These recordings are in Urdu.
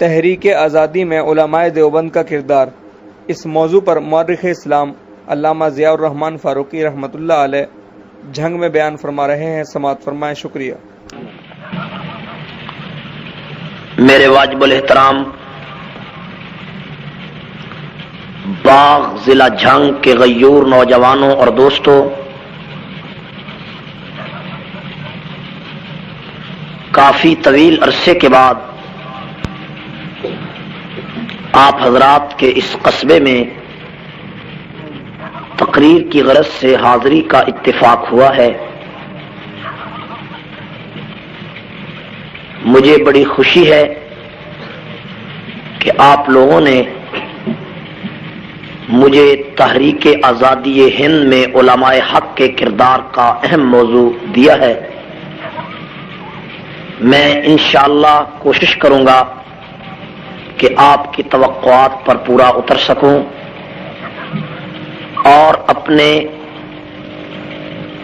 تحریک آزادی میں علماء دیوبند کا کردار، اس موضوع پر مورخ اسلام علامہ ضیاء الرحمن فاروقی رحمۃ اللہ علیہ جھنگ میں بیان فرما رہے ہیں، سماعت فرمائیں۔ شکریہ۔ میرے واجب الاحترام باغ ضلع جھنگ کے غیور نوجوانوں اور دوستوں، کافی طویل عرصے کے بعد آپ حضرات کے اس قصبے میں تقریر کی غرض سے حاضری کا اتفاق ہوا ہے۔ مجھے بڑی خوشی ہے کہ آپ لوگوں نے مجھے تحریک آزادی ہند میں علماء حق کے کردار کا اہم موضوع دیا ہے۔ میں انشاءاللہ کوشش کروں گا کہ آپ کی توقعات پر پورا اتر سکوں اور اپنے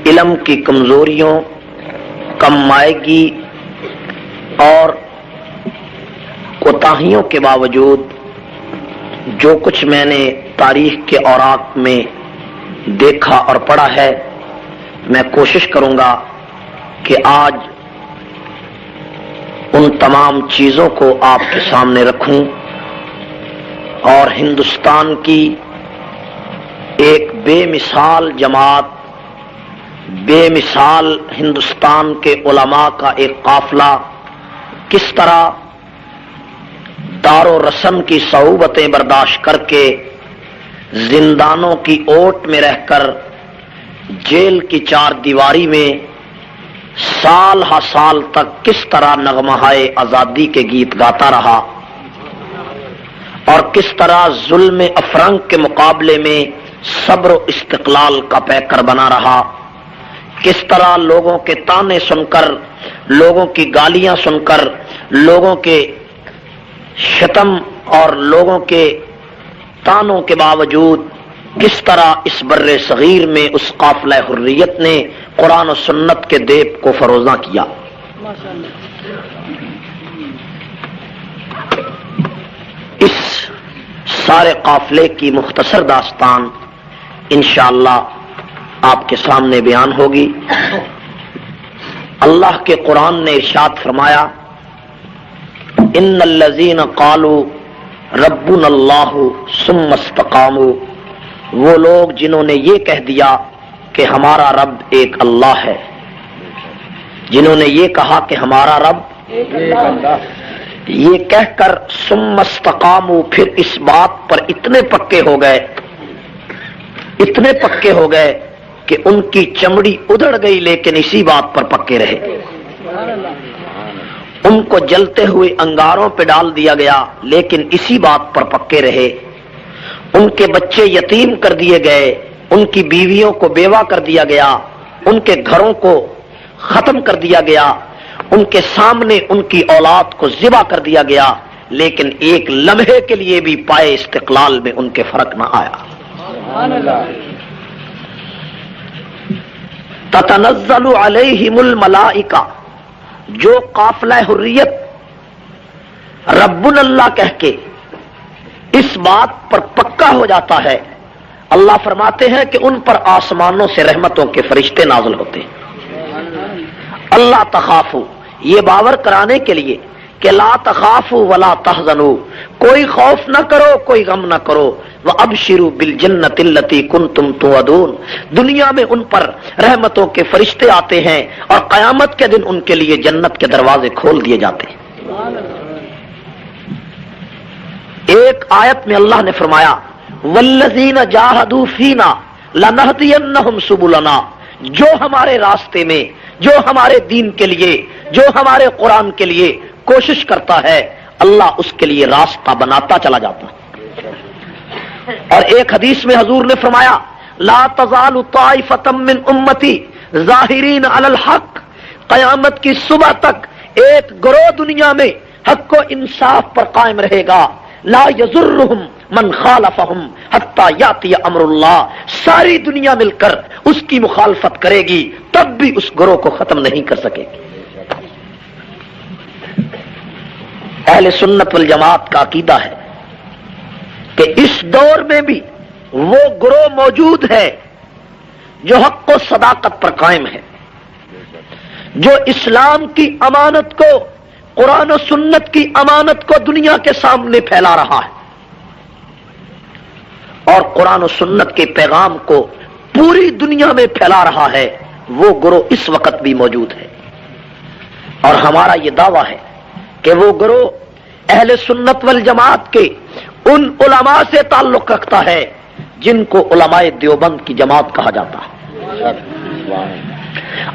علم کی کمزوریوں، کم مائگی اور کوتاہیوں کے باوجود جو کچھ میں نے تاریخ کے اوراق میں دیکھا اور پڑھا ہے، میں کوشش کروں گا کہ آج ان تمام چیزوں کو آپ کے سامنے رکھوں اور ہندوستان کی ایک بے مثال جماعت، بے مثال ہندوستان کے علماء کا ایک قافلہ کس طرح دار و رسم کی صعوبتیں برداشت کر کے، زندانوں کی اوٹ میں رہ کر، جیل کی چار دیواری میں سال ہا سال تک کس طرح نغمہائے آزادی کے گیت گاتا رہا اور کس طرح ظلم افرنگ کے مقابلے میں صبر و استقلال کا پیکر بنا رہا، کس طرح لوگوں کے تانے سن کر، لوگوں کی گالیاں سن کر، لوگوں کے شتم اور لوگوں کے تانوں کے باوجود کس طرح اس بر صغیر میں اس قافلہ حریت نے قرآن و سنت کے دیپ کو فروزاں کیا۔ اس سارے قافلے کی مختصر داستان انشاءاللہ آپ کے سامنے بیان ہوگی۔ اللہ کے قرآن نے ارشاد فرمایا، ان الذین قالوا ربنا اللہ ثم استقاموا، وہ لوگ جنہوں نے یہ کہہ دیا کہ ہمارا رب ایک اللہ ہے، جنہوں نے یہ کہا کہ ہمارا رب ایک اللہ، یہ کہہ کر ثم استقاموا، پھر اس بات پر اتنے پکے ہو گئے، اتنے پکے ہو گئے کہ ان کی چمڑی ادھڑ گئی لیکن اسی بات پر پکے رہے۔ ان کو جلتے ہوئے انگاروں پہ ڈال دیا گیا لیکن اسی بات پر پکے رہے۔ ان کے بچے یتیم کر دیے گئے، ان کی بیویوں کو بیوہ کر دیا گیا، ان کے گھروں کو ختم کر دیا گیا، ان کے سامنے ان کی اولاد کو ذبح کر دیا گیا، لیکن ایک لمحے کے لیے بھی پائے استقلال میں ان کے فرق نہ آیا۔ تتنزل علیہم الملائکہ، جو قافلہ حریت ربنا اللہ کہہ کے اس بات پر پکا ہو جاتا ہے، اللہ فرماتے ہیں کہ ان پر آسمانوں سے رحمتوں کے فرشتے نازل ہوتے ہیں۔ اللہ تخافوا، یہ باور کرانے کے لیے کہ لا تخافوا ولا تحزنوا، کوئی خوف نہ کرو، کوئی غم نہ کرو، وابشروا بالجنۃ التی کنتم توعدون، دنیا میں ان پر رحمتوں کے فرشتے آتے ہیں اور قیامت کے دن ان کے لیے جنت کے دروازے کھول دیے جاتے ہیں۔ ایک آیت میں اللہ نے فرمایا، والذین جاہدوا فینا لنہدینہم سبلنا، جو ہمارے راستے میں، جو ہمارے دین کے لیے، جو ہمارے قرآن کے لیے کوشش کرتا ہے، اللہ اس کے لیے راستہ بناتا چلا جاتا ہے۔ اور ایک حدیث میں حضور نے فرمایا، لا تزال طائفۃ من امتی ظاہرین علی الحق، قیامت کی صبح تک ایک گروہ دنیا میں حق و انصاف پر قائم رہے گا، لا یضرہم من خالفہم حتی یاتی امر اللہ، ساری دنیا مل کر اس کی مخالفت کرے گی تب بھی اس گروہ کو ختم نہیں کر سکے گی۔ اہل سنت والجماعت کا عقیدہ ہے کہ اس دور میں بھی وہ گروہ موجود ہے جو حق و صداقت پر قائم ہے، جو اسلام کی امانت کو، قرآن و سنت کی امانت کو دنیا کے سامنے پھیلا رہا ہے، اور قرآن و سنت کے پیغام کو پوری دنیا میں پھیلا رہا ہے، وہ گروہ اس وقت بھی موجود ہے۔ اور ہمارا یہ دعویٰ ہے کہ وہ گروہ اہل سنت والجماعت کے ان علماء سے تعلق رکھتا ہے جن کو علماء دیوبند کی جماعت کہا جاتا ہے۔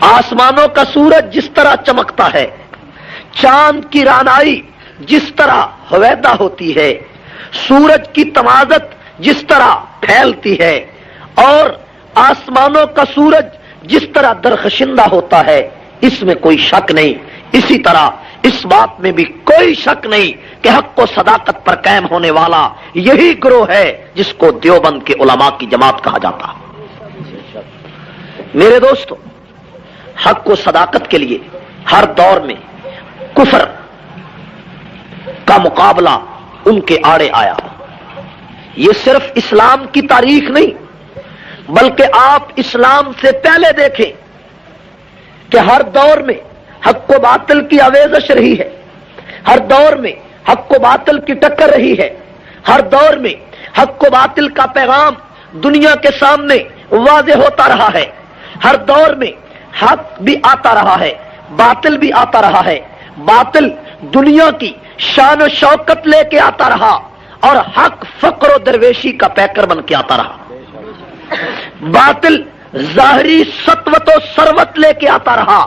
آسمانوں کا سورج جس طرح چمکتا ہے، چاند کی رانائی جس طرح ہویدا ہوتی ہے، سورج کی تمازت جس طرح پھیلتی ہے، اور آسمانوں کا سورج جس طرح درخشندہ ہوتا ہے، اس میں کوئی شک نہیں۔ اسی طرح اس بات میں بھی کوئی شک نہیں کہ حق و صداقت پر قائم ہونے والا یہی گروہ ہے جس کو دیوبند کے علماء کی جماعت کہا جاتا ہے۔ میرے دوستو، حق و صداقت کے لیے ہر دور میں کفر کا مقابلہ ان کے آڑے آیا۔ یہ صرف اسلام کی تاریخ نہیں، بلکہ آپ اسلام سے پہلے دیکھیں کہ ہر دور میں حق و باطل کی آویزش رہی ہے، ہر دور میں حق و باطل کی ٹکر رہی ہے، ہر دور میں حق و باطل کا پیغام دنیا کے سامنے واضح ہوتا رہا ہے، ہر دور میں حق بھی آتا رہا ہے، باطل بھی آتا رہا ہے، باطل دنیا کی شان و شوکت لے کے آتا رہا، اور حق فقر و درویشی کا پیکر بن کے آتا رہا۔ باطل ظاہری سطوت و ثروت لے کے آتا رہا،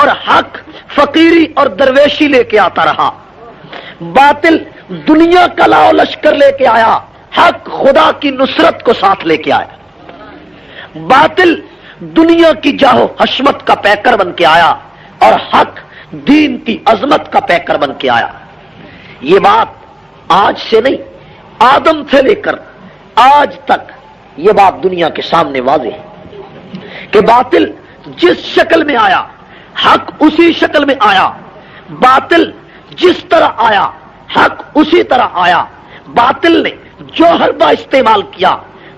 اور حق فقیری اور درویشی لے کے آتا رہا۔ باطل دنیا کا لاؤ لشکر لے کے آیا، حق خدا کی نصرت کو ساتھ لے کے آیا۔ باطل دنیا کی جاہو حشمت کا پیکر بن کے آیا، اور حق دین کی عظمت کا پیکر بن کے آیا۔ یہ بات آج سے نہیں، آدم سے لے کر آج تک یہ بات دنیا کے سامنے واضح ہے کہ باطل جس شکل میں آیا، حق اسی شکل میں آیا، باطل جس طرح آیا، حق اسی طرح آیا۔ باطل نے جو حربہ استعمال کیا،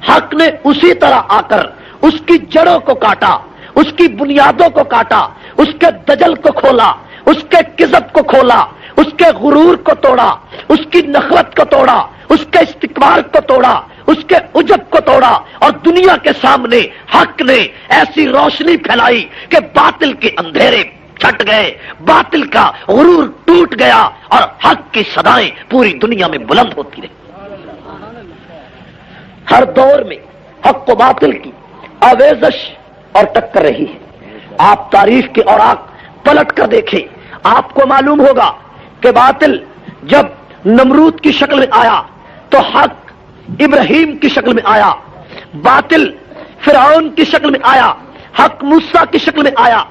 حق نے اسی طرح آ کر اس کی جڑوں کو کاٹا، اس کی بنیادوں کو کاٹا، اس کے دجل کو کھولا، اس کے کذب کو کھولا، اس کے غرور کو توڑا، اس کی نخوت کو توڑا، اس کے استکبار کو توڑا، اس کے عجب کو توڑا، اور دنیا کے سامنے حق نے ایسی روشنی پھیلائی کہ باطل کے اندھیرے چھٹ گئے، باطل کا غرور ٹوٹ گیا، اور حق کی صدائیں پوری دنیا میں بلند ہوتی رہی۔ ہر دور میں حق و باطل کی آویزش اور ٹکر رہی ہے۔ آپ تاریخ کے اوراق پلٹ کر دیکھیں، آپ کو معلوم ہوگا کہ باطل جب نمرود کی شکل میں آیا تو حق ابراہیم کی شکل میں آیا، باطل فرعون کی شکل میں آیا، حق موسیٰ کی شکل میں آیا،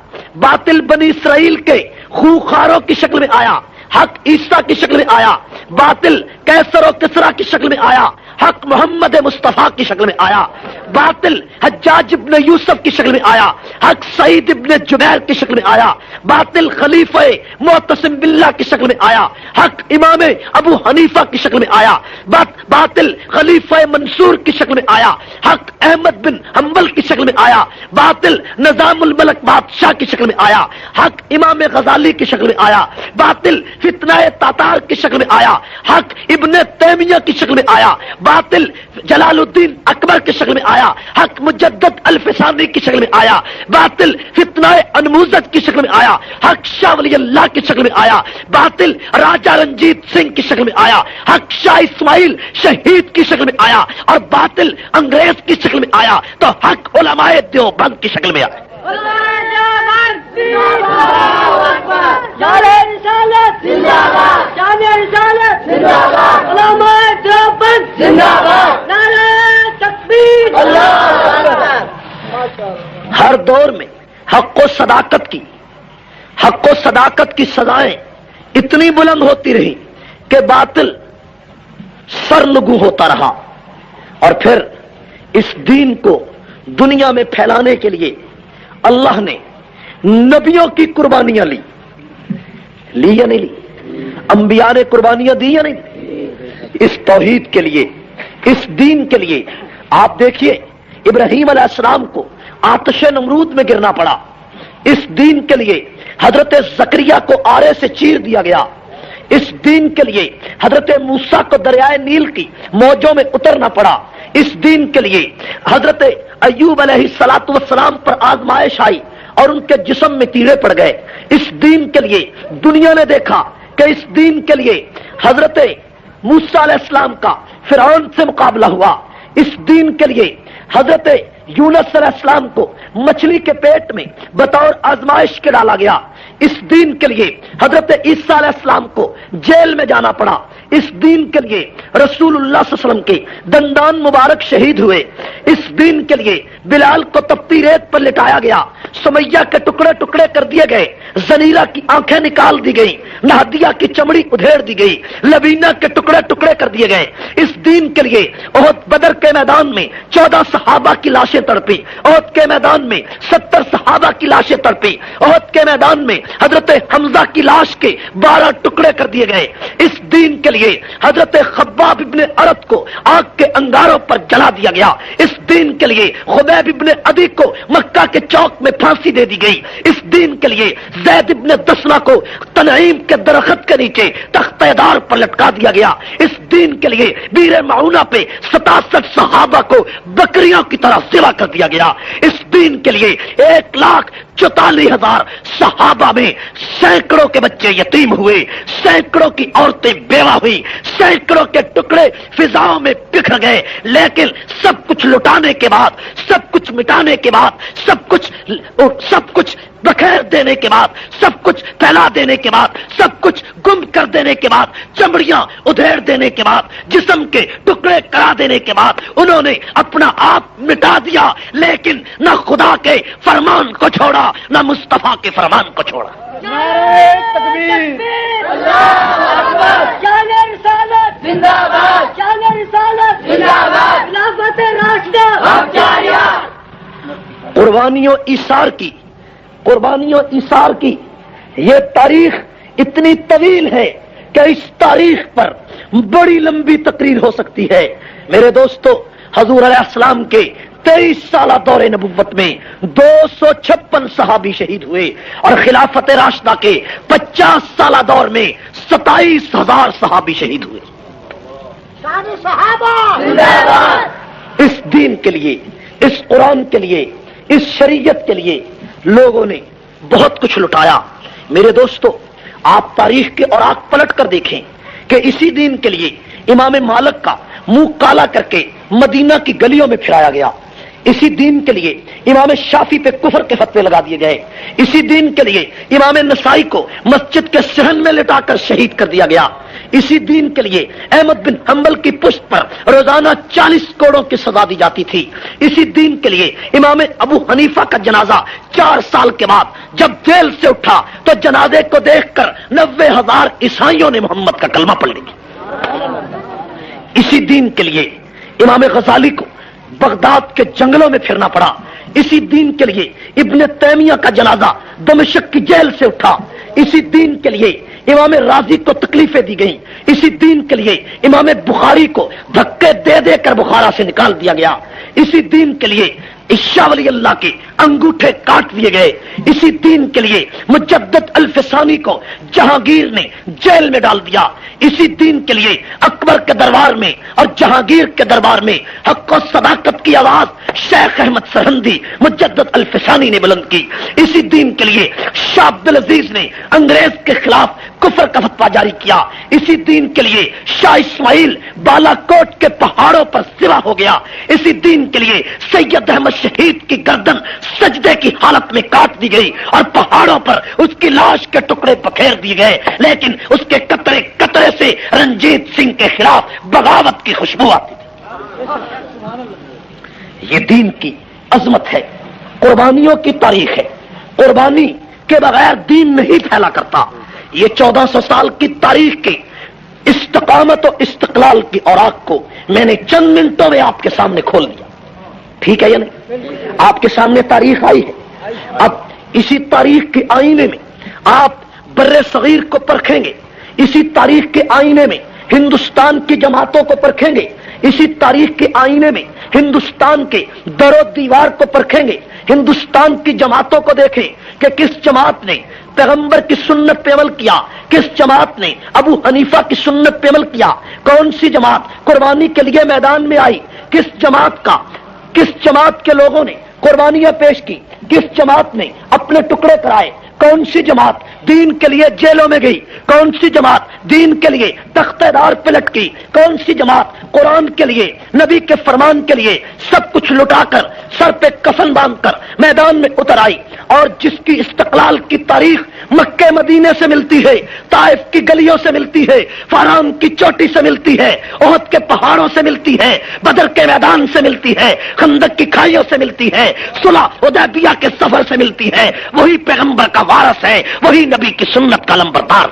باطل بنی اسرائیل کے خوخاروں کی شکل میں آیا، حق عیسیٰ کی شکل میں آیا، باطل کیسر و کسرا کی شکل میں آیا، حق محمد مصطفیٰ کی شکل میں آیا، باطل حجاج ابن یوسف کی شکل میں آیا، حق سعید ابن جبیر کی شکل میں آیا، باطل خلیفہ معتصم باللہ کی شکل میں آیا، حق امام ابو حنیفہ کی شکل میں آیا، باطل خلیفہ منصور کی شکل میں آیا، حق احمد بن حنبل کی شکل میں آیا، باطل نظام الملک بادشاہ کی شکل میں آیا، حق امام غزالی کی شکل میں آیا، باطل فتنہ تاتار کی شکل میں آیا، حق ابن تیمیہ کی شکل میں آیا، باطل جلال الدین اکبر کی شکل میں آیا، حق مجدد الفسانی کی شکل میں آیا، باطل فتنہ انموزت کی شکل میں آیا، حق شاہ ولی اللہ کی شکل میں آیا، باطل راجہ رنجیت سنگھ کی شکل میں آیا، حق شاہ اسماعیل شہید کی شکل میں آیا، اور باطل انگریز کی شکل میں آیا، تو حق علماء دیوبند کی شکل میں آیا۔ ہر دور میں حق و صداقت کی سزائیں اتنی بلند ہوتی رہی کہ باطل سرنگو ہوتا رہا، اور پھر اس دین کو دنیا میں پھیلانے کے لیے اللہ نے نبیوں کی قربانیاں لی یا نہیں لی؟ انبیاء نے قربانیاں دی یا نہیں؟ اس توحید کے لیے، اس دین کے لیے۔ آپ دیکھیے ابراہیم علیہ السلام کو آتش نمرود میں گرنا پڑا، اس دین کے لیے حضرت زکریا کو آرے سے چیر دیا گیا، اس دین کے لیے حضرت موسیٰ کو دریائے نیل کی موجوں میں اترنا پڑا، اس دین کے لیے حضرت ایوب علیہ السلام پر آزمائش آئی اور ان کے جسم میں تیرے پڑ گئے، اس دین کے لیے دنیا نے دیکھا کہ اس دین کے لیے حضرت موسیٰ علیہ السلام کا فرعون سے مقابلہ ہوا، اس دین کے لیے حضرت یونس علیہ السلام کو مچھلی کے پیٹ میں بطور آزمائش کے ڈالا گیا، اس دین کے لیے حضرت عیسیٰ علیہ السلام کو جیل میں جانا پڑا، اس دین کے لیے رسول اللہ صلی اللہ علیہ وسلم کے دندان مبارک شہید ہوئے، اس دین کے لیے بلال کو تپتی ریت پر لٹایا گیا، سمیہ کے ٹکڑے ٹکڑے کر دیے گئے، زنیرہ کی آنکھیں نکال دی گئی، نہدیہ کی چمڑی ادھیڑ دی گئی، لبینہ کے ٹکڑے ٹکڑے کر دیے گئے، اس دین کے لیے احد بدر کے میدان میں 14 صحابہ کی لاشیں تڑپی، احد کے میدان میں 70 صحابہ کی لاشیں تڑپی، احد کے میدان میں حضرت حمزہ کی لاش کے 12 ٹکڑے کر دیے گئے، اس دین کے لیے حضرت خباب ابن عرط کو آگ کے انگاروں پر جلا دیا گیا، اس دین کے لیے خبیب ابن عدی کو مکہ کے چوک میں پھانسی دے دی گئی، اس دین کے لیے زید ابن دسنہ کو تنعیم کے درخت کے نیچے تختہ دار پر لٹکا دیا گیا، اس دین کے لیے بیر معونہ پہ 67 صحابہ کو بکریوں کی طرح ذبح کر دیا گیا، اس دین کے لیے 1,44,000 صحابہ میں سینکڑوں کے بچے یتیم ہوئے، سینکڑوں کی عورتیں بیوہ ہوئی، سینکڑوں کے ٹکڑے فضاؤں میں بکھر گئے، لیکن سب کچھ لٹانے کے بعد، سب کچھ مٹانے کے بعد، سب کچھ بخیر دینے کے بعد، سب کچھ پھیلا دینے کے بعد، سب کچھ گم کر دینے کے بعد، چمڑیاں ادھیڑ دینے کے بعد، جسم کے ٹکڑے کرا دینے کے بعد انہوں نے اپنا آپ مٹا دیا، لیکن نہ خدا کے فرمان کو چھوڑا نہ مصطفیٰ کے فرمان کو چھوڑا۔ نعرہ تکبیر، اللہ اکبر، شان رسالت زندہ باد، شان رسالت زندہ باد، خلافت راشدہ ہم جاریہ۔ قربانیوں ایثار کی یہ تاریخ اتنی طویل ہے کہ اس تاریخ پر بڑی لمبی تقریر ہو سکتی ہے۔ میرے دوستو، حضور علیہ السلام کے 23 سالہ دور نبوت میں 256 صحابی شہید ہوئے اور خلافت راشدہ کے 50 سالہ دور میں 27,000 صحابی شہید ہوئے۔ شان صحابہ زندہ باد۔ اس دین کے لیے، اس قرآن کے لیے، اس شریعت کے لیے لوگوں نے بہت کچھ لٹایا۔ میرے دوستو، آپ تاریخ کے اور آنکھ پلٹ کر دیکھیں کہ اسی دین کے لیے امام مالک کا منہ کالا کر کے مدینہ کی گلیوں میں پھرایا گیا، اسی دین کے لیے امام شافعی پہ کفر کے فتوے لگا دیے گئے، اسی دین کے لیے امام نسائی کو مسجد کے صحن میں لٹا کر شہید کر دیا گیا، اسی دین کے لیے احمد بن حنبل کی پشت پر روزانہ 40 کوڑوں کی سزا دی جاتی تھی، اسی دین کے لیے امام ابو حنیفہ کا جنازہ 4 سال کے بعد جب جیل سے اٹھا تو جنازے کو دیکھ کر 90,000 عیسائیوں نے محمد کا کلمہ پڑھ لیا۔ اسی دین کے لیے امام غزالی کو بغداد کے جنگلوں میں پھرنا پڑا، اسی دین کے لیے ابن تیمیہ کا جنازہ دمشق کی جیل سے اٹھا، اسی دین کے لیے امام راضی کو تکلیفیں دی گئیں، اسی دین کے لیے امام بخاری کو دھکے دے دے کر بخارا سے نکال دیا گیا، اسی دین کے لیے شاہ ولی اللہ کے انگوٹھے کاٹ دیے گئے، اسی دین کے لیے مجدد الفسانی کو جہانگیر نے جیل میں ڈال دیا، اسی دین کے لیے اکبر کے دربار میں اور جہانگیر کے دربار میں حق و صداقت کی آواز شیخ احمد سرہندی مجدد الفسانی نے بلند کی، اسی دین کے لیے شاہ عبدالعزیز نے انگریز کے خلاف کفر کا فتویٰ جاری کیا، اسی دین کے لیے شاہ اسماعیل بالا کوٹ کے پہاڑوں پر سوا ہو گیا، اسی دین کے لیے سید احمد شہید کی گردن سجدے کی حالت میں کاٹ دی گئی اور پہاڑوں پر اس کی لاش کے ٹکڑے پکھیر دیے گئے، لیکن اس کے قطرے قطرے سے رنجیت سنگھ کے خلاف بغاوت کی خوشبو آتی تھی۔ یہ دین کی عظمت ہے، قربانیوں کی تاریخ ہے، قربانی کے بغیر دین نہیں پھیلا کرتا۔ یہ 1400 سال کی تاریخ کے استقامت و استقلال کی اوراق کو میں نے چند منٹوں میں آپ کے سامنے کھول دیا، ٹھیک ہے یا نہیں؟ آپ کے سامنے تاریخ آئی ہے، اب اسی تاریخ کے آئینے میں آپ بر صغیر کو پرکھیں گے، اسی تاریخ کے آئینے میں ہندوستان کی جماعتوں کو پرکھیں گے، اسی تاریخ کے آئینے میں ہندوستان کے در و دیوار کو پرکھیں گے، ہندوستان کی جماعتوں کو دیکھیں کہ کس جماعت نے پیغمبر کی سنت پہ عمل کیا، کس جماعت نے ابو حنیفہ کی سنت پہ عمل کیا، کون سی جماعت قربانی کے لیے میدان میں آئی، کس جماعت کے لوگوں نے قربانیاں پیش کی، کس جماعت نے اپنے ٹکڑے کرائے، کون سی جماعت دین کے لیے جیلوں میں گئی، کون سی جماعت دین کے لیے تختہ دار پہ لٹکی، کون سی جماعت قرآن کے لیے نبی کے فرمان کے لیے سب کچھ لٹا کر سر پہ کفن باندھ کر میدان میں اتر آئی، اور جس کی استقلال کی تاریخ مکے مدینے سے ملتی ہے، طائف کی گلیوں سے ملتی ہے، فاران کی چوٹی سے ملتی ہے، احد کے پہاڑوں سے ملتی ہے، بدر کے میدان سے ملتی ہے، خندق کی کھائیوں سے ملتی ہے، صلح حدیبیہ کے سفر سے ملتی ہے، وہی پیغمبر کا وارث ہے، وہی نبی کی سنت کا لمبردار،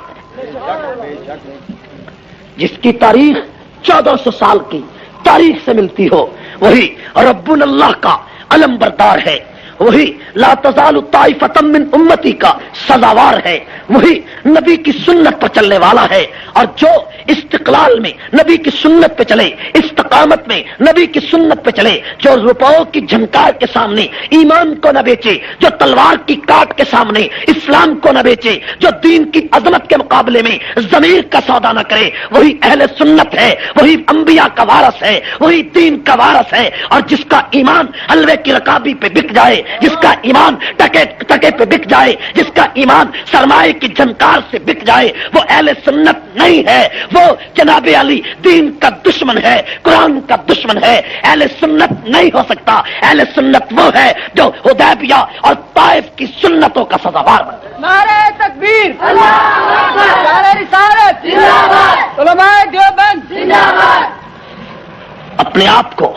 جس کی تاریخ 1400 سال کی تاریخ سے ملتی ہو، وہی ربنا اللہ کا علمبردار ہے، وہی لا تزال طائفۃ من امتی کا سزاوار ہے، وہی نبی کی سنت پر چلنے والا ہے، اور جو استقلال میں نبی کی سنت پہ چلے، استقامت میں نبی کی سنت پہ چلے، جو روپوں کی جھنکار کے سامنے ایمان کو نہ بیچے، جو تلوار کی کاٹ کے سامنے اسلام کو نہ بیچے، جو دین کی عظمت کے مقابلے میں ضمیر کا سودا نہ کرے، وہی اہل سنت ہے، وہی انبیاء کا وارث ہے، وہی دین کا وارث ہے، اور جس کا ایمان حلوے کی رکابی پہ بک جائے، جس کا ایمان ٹکے پہ بک جائے، جس کا ایمان سرمایہ کی جھنکار سے بک جائے، وہ اہل سنت نہیں ہے، وہ جناب علی دین کا دشمن ہے، قرآن کا دشمن ہے، اہل سنت نہیں ہو سکتا، اہل سنت وہ ہے جو حدیبیہ اور طائف کی سنتوں کا سزاوار بنے۔ نعرہ تکبیر، اللہ اکبر، نعرہ رسالت، زندہ باد، علماء دیوبند، زندہ باد۔ اپنے آپ کو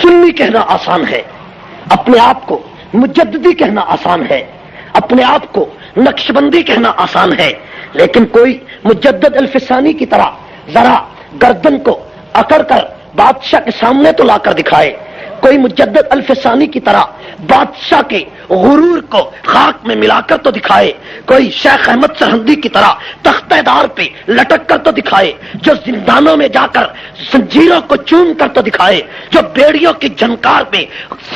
سنی کہنا آسان ہے، اپنے آپ کو مجددی کہنا آسان ہے، اپنے آپ کو نقشبندی کہنا آسان ہے، لیکن کوئی مجدد الفسانی کی طرح ذرا گردن کو اکڑ کر بادشاہ کے سامنے تو لا کر دکھائے، کوئی مجدد الفسانی کی طرح بادشاہ کے غرور کو خاک میں ملا کر تو دکھائے، کوئی شیخ احمد سرہندی کی طرح تختہ دار پہ لٹک کر تو دکھائے، جو زندانوں میں جا کر زنجیروں کو چوم کر تو دکھائے، جو بیڑیوں کی جھنکار پہ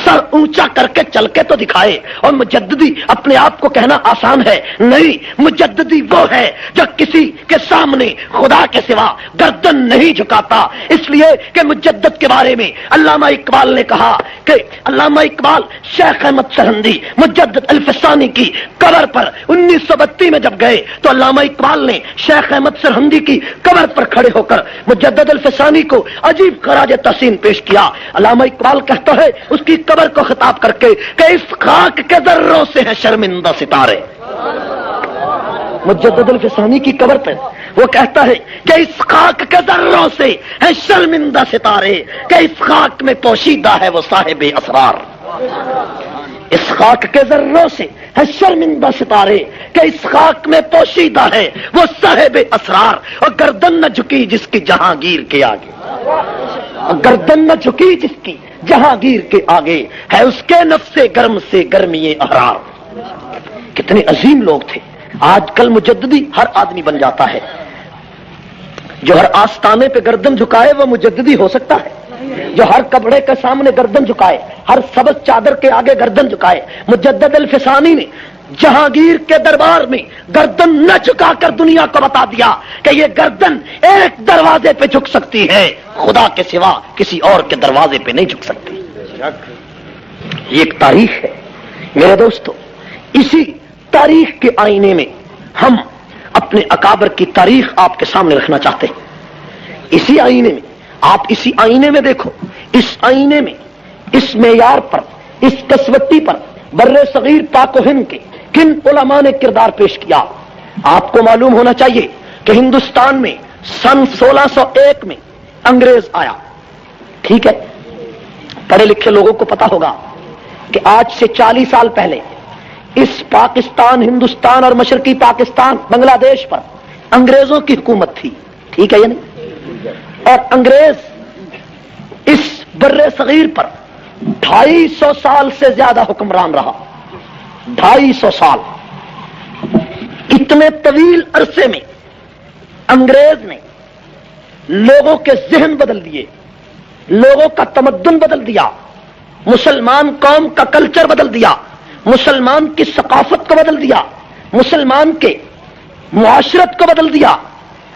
سر اونچا کر کے چل کے تو دکھائے۔ اور مجددی اپنے آپ کو کہنا آسان ہے؟ نہیں، مجددی وہ ہے جو کسی کے سامنے خدا کے سوا گردن نہیں جھکاتا، اس لیے کہ مجدد کے بارے میں علامہ اقبال نے کہا کہ علامہ اقبال شیخ احمد سرہندی مجدد الفسانی کی قبر پر 1932 میں جب گئے تو علامہ اقبال نے شیخ احمد سرہندی کی قبر پر کھڑے ہو کر مجدد الفسانی کو عجیب خراج تحسین پیش کیا۔ علامہ اقبال کہتا ہے اس کی قبر کو خطاب کر کے کہ اس خاک کے ذروں سے ہیں شرمندہ ستارے۔ مجدد الفسانی کی قبر پر وہ کہتا ہے کہ اس خاک کے ذروں سے ہے شرمندہ ستارے، کہ اس خاک میں پوشیدہ ہے وہ صاحب اسرار۔ اس خاک کے ذروں سے ہے شرمندہ ستارے، کہ اس خاک میں پوشیدہ ہے وہ صاحب اسرار، اور گردن نہ جھکی جس کی جہانگیر کے آگے، گردن نہ جھکی جس کی جہانگیر کے آگے، ہے اس کے نفس گرم سے گرمی احرار۔ کتنے عظیم لوگ تھے۔ آج کل مجددی ہر آدمی بن جاتا ہے، جو ہر آستانے پہ گردن جھکائے وہ مجددی ہو سکتا ہے، جو ہر کپڑے کے سامنے گردن جھکائے، ہر سبز چادر کے آگے گردن جھکائے۔ مجدد الفسانی نے جہانگیر کے دربار میں گردن نہ جھکا کر دنیا کو بتا دیا کہ یہ گردن ایک دروازے پہ جھک سکتی ہے، خدا کے سوا کسی اور کے دروازے پہ نہیں جھک سکتی۔ یہ ایک تاریخ ہے میرے دوستو۔ اسی تاریخ کے آئینے میں ہم اپنے اکابر کی تاریخ آپ کے سامنے رکھنا چاہتے ہیں۔ اسی آئینے میں آپ اسی آئینے میں دیکھو، اس آئینے میں اس معیار پر، اس کسوٹی پر بر صغیر پاک و ہند کے کن علماء نے کردار پیش کیا۔ آپ کو معلوم ہونا چاہیے کہ ہندوستان میں سن 1601 میں انگریز آیا، ٹھیک ہے؟ پڑھے لکھے لوگوں کو پتا ہوگا کہ آج سے 40 سال پہلے اس پاکستان، ہندوستان اور مشرقی پاکستان بنگلہ دیش پر انگریزوں کی حکومت تھی، ٹھیک ہے یا نہیں؟ اور انگریز اس بر صغیر پر 250 سال سے زیادہ حکمران رہا، 250 سال۔ اتنے طویل عرصے میں انگریز نے لوگوں کے ذہن بدل دیے، لوگوں کا تمدن بدل دیا، مسلمان قوم کا کلچر بدل دیا، مسلمان کی ثقافت کو بدل دیا، مسلمان کے معاشرت کو بدل دیا،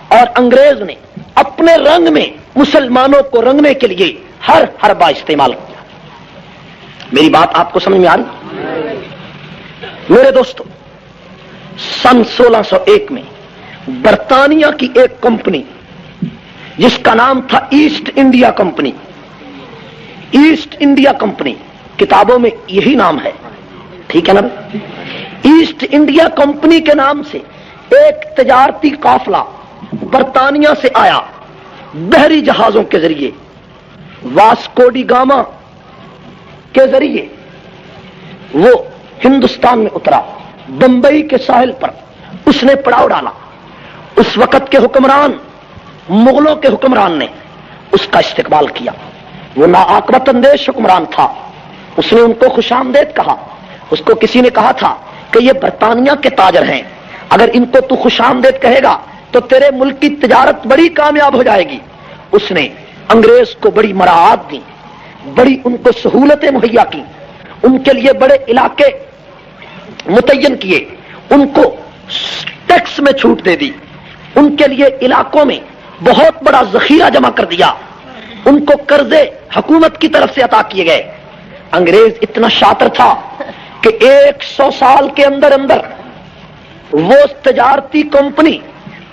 اور انگریز نے اپنے رنگ میں مسلمانوں کو رنگنے کے لیے ہر حربہ استعمال کیا۔ میری بات آپ کو سمجھ میں آ رہی؟ میرے دوستو، سن 1601 میں برطانیہ کی ایک کمپنی جس کا نام تھا East India company, East India company, کتابوں میں یہی نام ہے، ٹھیک ہے نا؟ ایسٹ انڈیا کمپنی کے نام سے ایک تجارتی قافلہ برطانیہ سے آیا، بحری جہازوں کے ذریعے، واسکو ڈی گاما کے ذریعے وہ ہندوستان میں اترا، بمبئی کے ساحل پر اس نے پڑاؤ ڈالا۔ اس وقت کے حکمران، مغلوں کے حکمران نے اس کا استقبال کیا۔ وہ ناعاقبت اندیش حکمران تھا، اس نے ان کو خوش آمدید کہا۔ اس کو کسی نے کہا تھا کہ یہ برطانیہ کے تاجر ہیں، اگر ان کو تو خوش آمدید کہے گا تو تیرے ملک کی تجارت بڑی کامیاب ہو جائے گی۔ اس نے انگریز کو بڑی مراعات دی، بڑی ان کو سہولتیں مہیا کی، ان کے لیے بڑے علاقے متعین کیے، ان کو ٹیکس میں چھوٹ دے دی، ان کے لیے علاقوں میں بہت بڑا ذخیرہ جمع کر دیا، ان کو قرضے حکومت کی طرف سے عطا کیے گئے۔ انگریز اتنا شاطر تھا کہ 100 سال کے اندر اندر وہ تجارتی کمپنی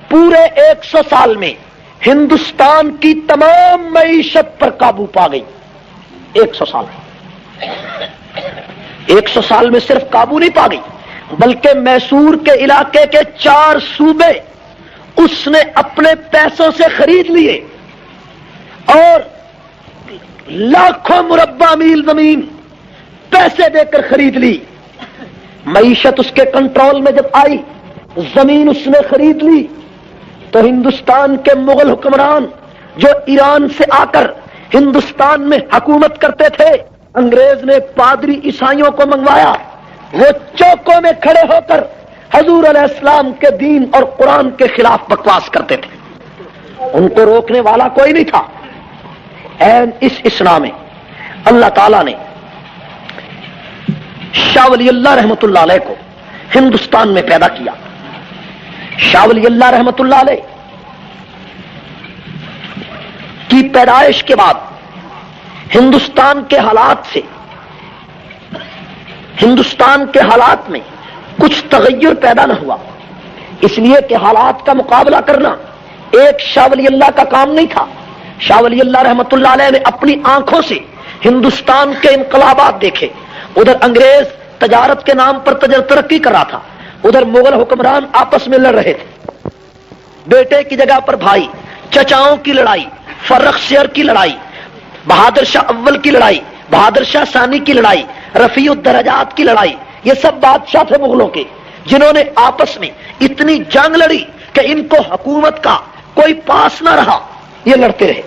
پورے 100 سال میں ہندوستان کی تمام معیشت پر قابو پا گئی۔ 100 سال 100 سال میں صرف قابو نہیں پا گئی، بلکہ میسور کے علاقے کے 4 صوبے اس نے اپنے پیسوں سے خرید لیے، اور لاکھوں مربع میل زمین پیسے دے کر خرید لی۔ معیشت اس کے کنٹرول میں جب آئی، زمین اس نے خرید لی، تو ہندوستان کے مغل حکمران جو ایران سے آ کر ہندوستان میں حکومت کرتے تھے، انگریز نے پادری عیسائیوں کو منگوایا، وہ چوکوں میں کھڑے ہو کر حضور علیہ السلام کے دین اور قرآن کے خلاف بکواس کرتے تھے، ان کو روکنے والا کوئی نہیں تھا۔ اس اسنا میں اللہ تعالیٰ نے شاہ ولی اللہ رحمت اللہ علیہ کو ہندوستان میں پیدا کیا۔ شاہ ولی اللہ رحمت اللہ علیہ کی پیدائش کے بعد ہندوستان کے حالات میں کچھ تغیر پیدا نہ ہوا، اس لیے کہ حالات کا مقابلہ کرنا ایک شاہ ولی اللہ کا کام نہیں تھا۔ شاہ ولی اللہ رحمت اللہ علیہ نے اپنی آنکھوں سے ہندوستان کے انقلابات دیکھے، ادھر انگریز تجارت کے نام پر ترقی کر رہا تھا، ادھر مغل حکمران آپس میں لڑ رہے تھے، بیٹے کی جگہ پر بھائی، چچاؤں کی لڑائی، فرخ شیر کی لڑائی، بہادر شاہ اول کی لڑائی، بہادر شاہ ثانی کی لڑائی، رفیع الدرجات کی لڑائی، یہ سب بادشاہ تھے مغلوں کے جنہوں نے آپس میں اتنی جنگ لڑی کہ ان کو حکومت کا کوئی پاس نہ رہا، یہ لڑتے رہے۔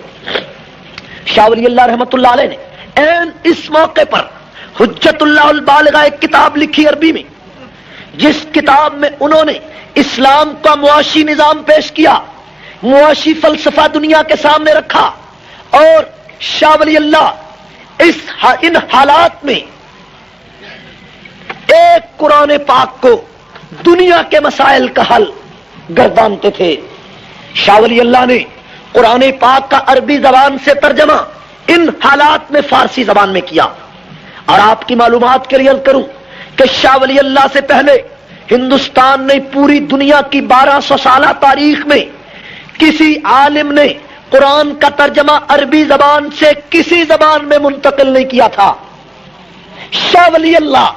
شاہ ولی اللہ رحمت اللہ علیہ نے اس موقع پر حجت اللہ البالغہ ایک کتاب لکھی عربی میں، جس کتاب میں انہوں نے اسلام کا معاشی نظام پیش کیا، معاشی فلسفہ دنیا کے سامنے رکھا، اور شاہ ولی اللہ ان حالات میں ایک قرآن پاک کو دنیا کے مسائل کا حل گردانتے تھے۔ شاہ ولی اللہ نے قرآن پاک کا عربی زبان سے ترجمہ ان حالات میں فارسی زبان میں کیا۔ اور آپ کی معلومات کے لیے عرض کروں کہ شاہ ولی اللہ سے پہلے ہندوستان نے پوری دنیا کی 1200 سالہ تاریخ میں کسی عالم نے قرآن کا ترجمہ عربی زبان سے کسی زبان میں منتقل نہیں کیا تھا۔ شاہ ولی اللہ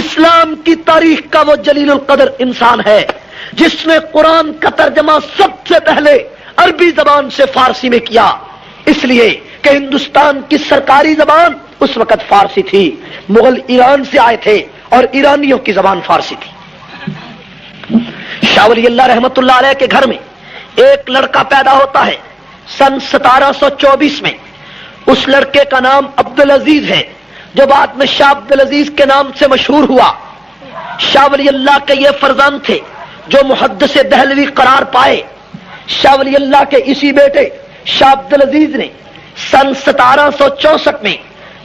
اسلام کی تاریخ کا وہ جلیل القدر انسان ہے جس نے قرآن کا ترجمہ سب سے پہلے عربی زبان سے فارسی میں کیا، اس لیے کہ ہندوستان کی سرکاری زبان اس وقت فارسی تھی، مغل ایران سے آئے تھے اور ایرانیوں کی زبان فارسی تھی۔ شاہ ولی اللہ رحمت اللہ علیہ کے گھر میں ایک لڑکا پیدا ہوتا ہے سن 1724 میں، اس لڑکے کا نام عبدالعزیز ہے جو بعد میں شاہ عبدالعزیز کے نام سے مشہور ہوا۔ شاہ ولی اللہ کے یہ فرزند تھے جو محدث دہلوی قرار پائے۔ شاہ ولی اللہ کے اسی بیٹے شاہ عبد العزیز نے سن 1764 میں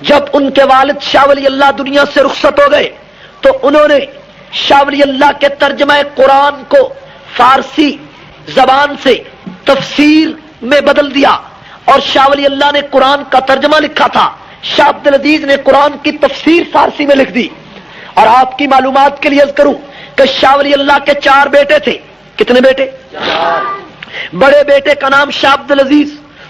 جب ان کے والد شاہ ولی اللہ دنیا سے رخصت ہو گئے تو انہوں نے شاہ ولی اللہ کے ترجمہ قرآن کو فارسی زبان سے تفسیر میں بدل دیا اور شاہ ولی اللہ نے قرآن کا ترجمہ لکھا تھا، شاہ عبد العزیز نے قرآن کی تفسیر فارسی میں لکھ دی۔ اور آپ کی معلومات کے لیے عرض کروں کہ شاہ ولی اللہ کے 4 بیٹے تھے۔ کتنے بیٹے؟ بڑے بیٹے کا نام شاہ عبد العزیز،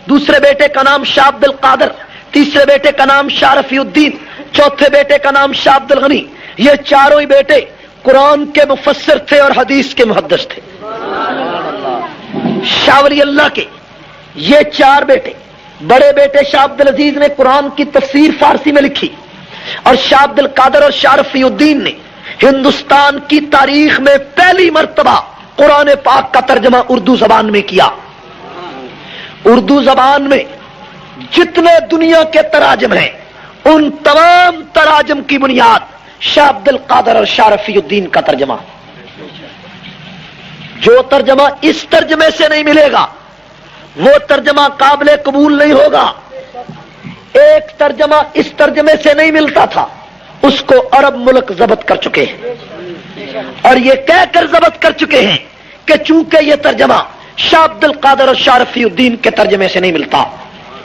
دوسرے بیٹے کا نام شاہ عبد القادر، تیسرے بیٹے کا نام شاہ رفیع الدین، چوتھے بیٹے کا نام شاہ عبد الغنی۔ یہ چاروں ہی بیٹے قرآن کے مفسر تھے اور حدیث کے محدث تھے۔ شاہ ولی اللہ کے یہ 4 بیٹے، بڑے بیٹے شاہ عبد العزیز نے قرآن کی تفسیر فارسی میں لکھی اور شاہ عبد القادر اور شاہ رفیع الدین نے ہندوستان کی تاریخ میں پہلی مرتبہ قرآن پاک کا ترجمہ اردو زبان میں کیا۔ اردو زبان میں جتنے دنیا کے تراجم ہیں ان تمام تراجم کی بنیاد شاہ عبد القادر اور شاہ رفیع الدین کا ترجمہ۔ جو ترجمہ اس ترجمے سے نہیں ملے گا وہ ترجمہ قابل قبول نہیں ہوگا۔ ایک ترجمہ اس ترجمے سے نہیں ملتا تھا، اس کو عرب ملک ضبط کر چکے ہیں اور یہ کہہ کر ضبط کر چکے ہیں کہ چونکہ یہ ترجمہ شاہ عبد القادر اور شاہ رفیع الدین کے ترجمے سے نہیں ملتا،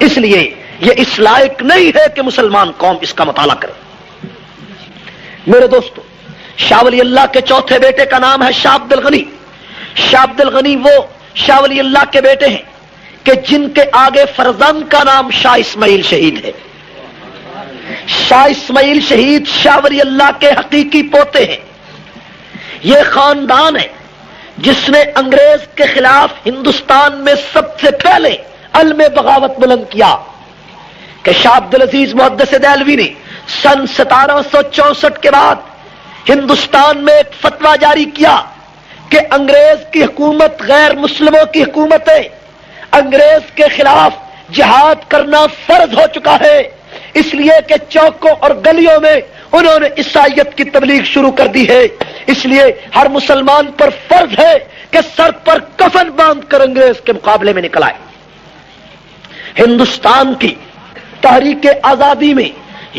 اس لیے یہ اس لائق نہیں ہے کہ مسلمان قوم اس کا مطالعہ کرے۔ میرے دوستو، شاہ ولی اللہ کے چوتھے بیٹے کا نام ہے شاہ عبد الغنی۔ شاہ عبد الغنی وہ شاہ ولی اللہ کے بیٹے ہیں کہ جن کے آگے فرزند کا نام شاہ اسماعیل شہید ہے۔ شاہ اسماعیل شہید شاہ ولی اللہ کے حقیقی پوتے ہیں۔ یہ خاندان ہے جس نے انگریز کے خلاف ہندوستان میں سب سے پہلے علم بغاوت بلند کیا کہ شاہ عبد العزیز محدث دہلوی نے سن 1764 کے بعد ہندوستان میں ایک فتویٰ جاری کیا کہ انگریز کی حکومت غیر مسلموں کی حکومت ہے، انگریز کے خلاف جہاد کرنا فرض ہو چکا ہے، اس لیے کہ چوکوں اور گلیوں میں انہوں نے عیسائیت کی تبلیغ شروع کر دی ہے، اس لیے ہر مسلمان پر فرض ہے کہ سر پر کفن باندھ کر انگریز کے مقابلے میں نکل آئے۔ ہندوستان کی تحریک آزادی میں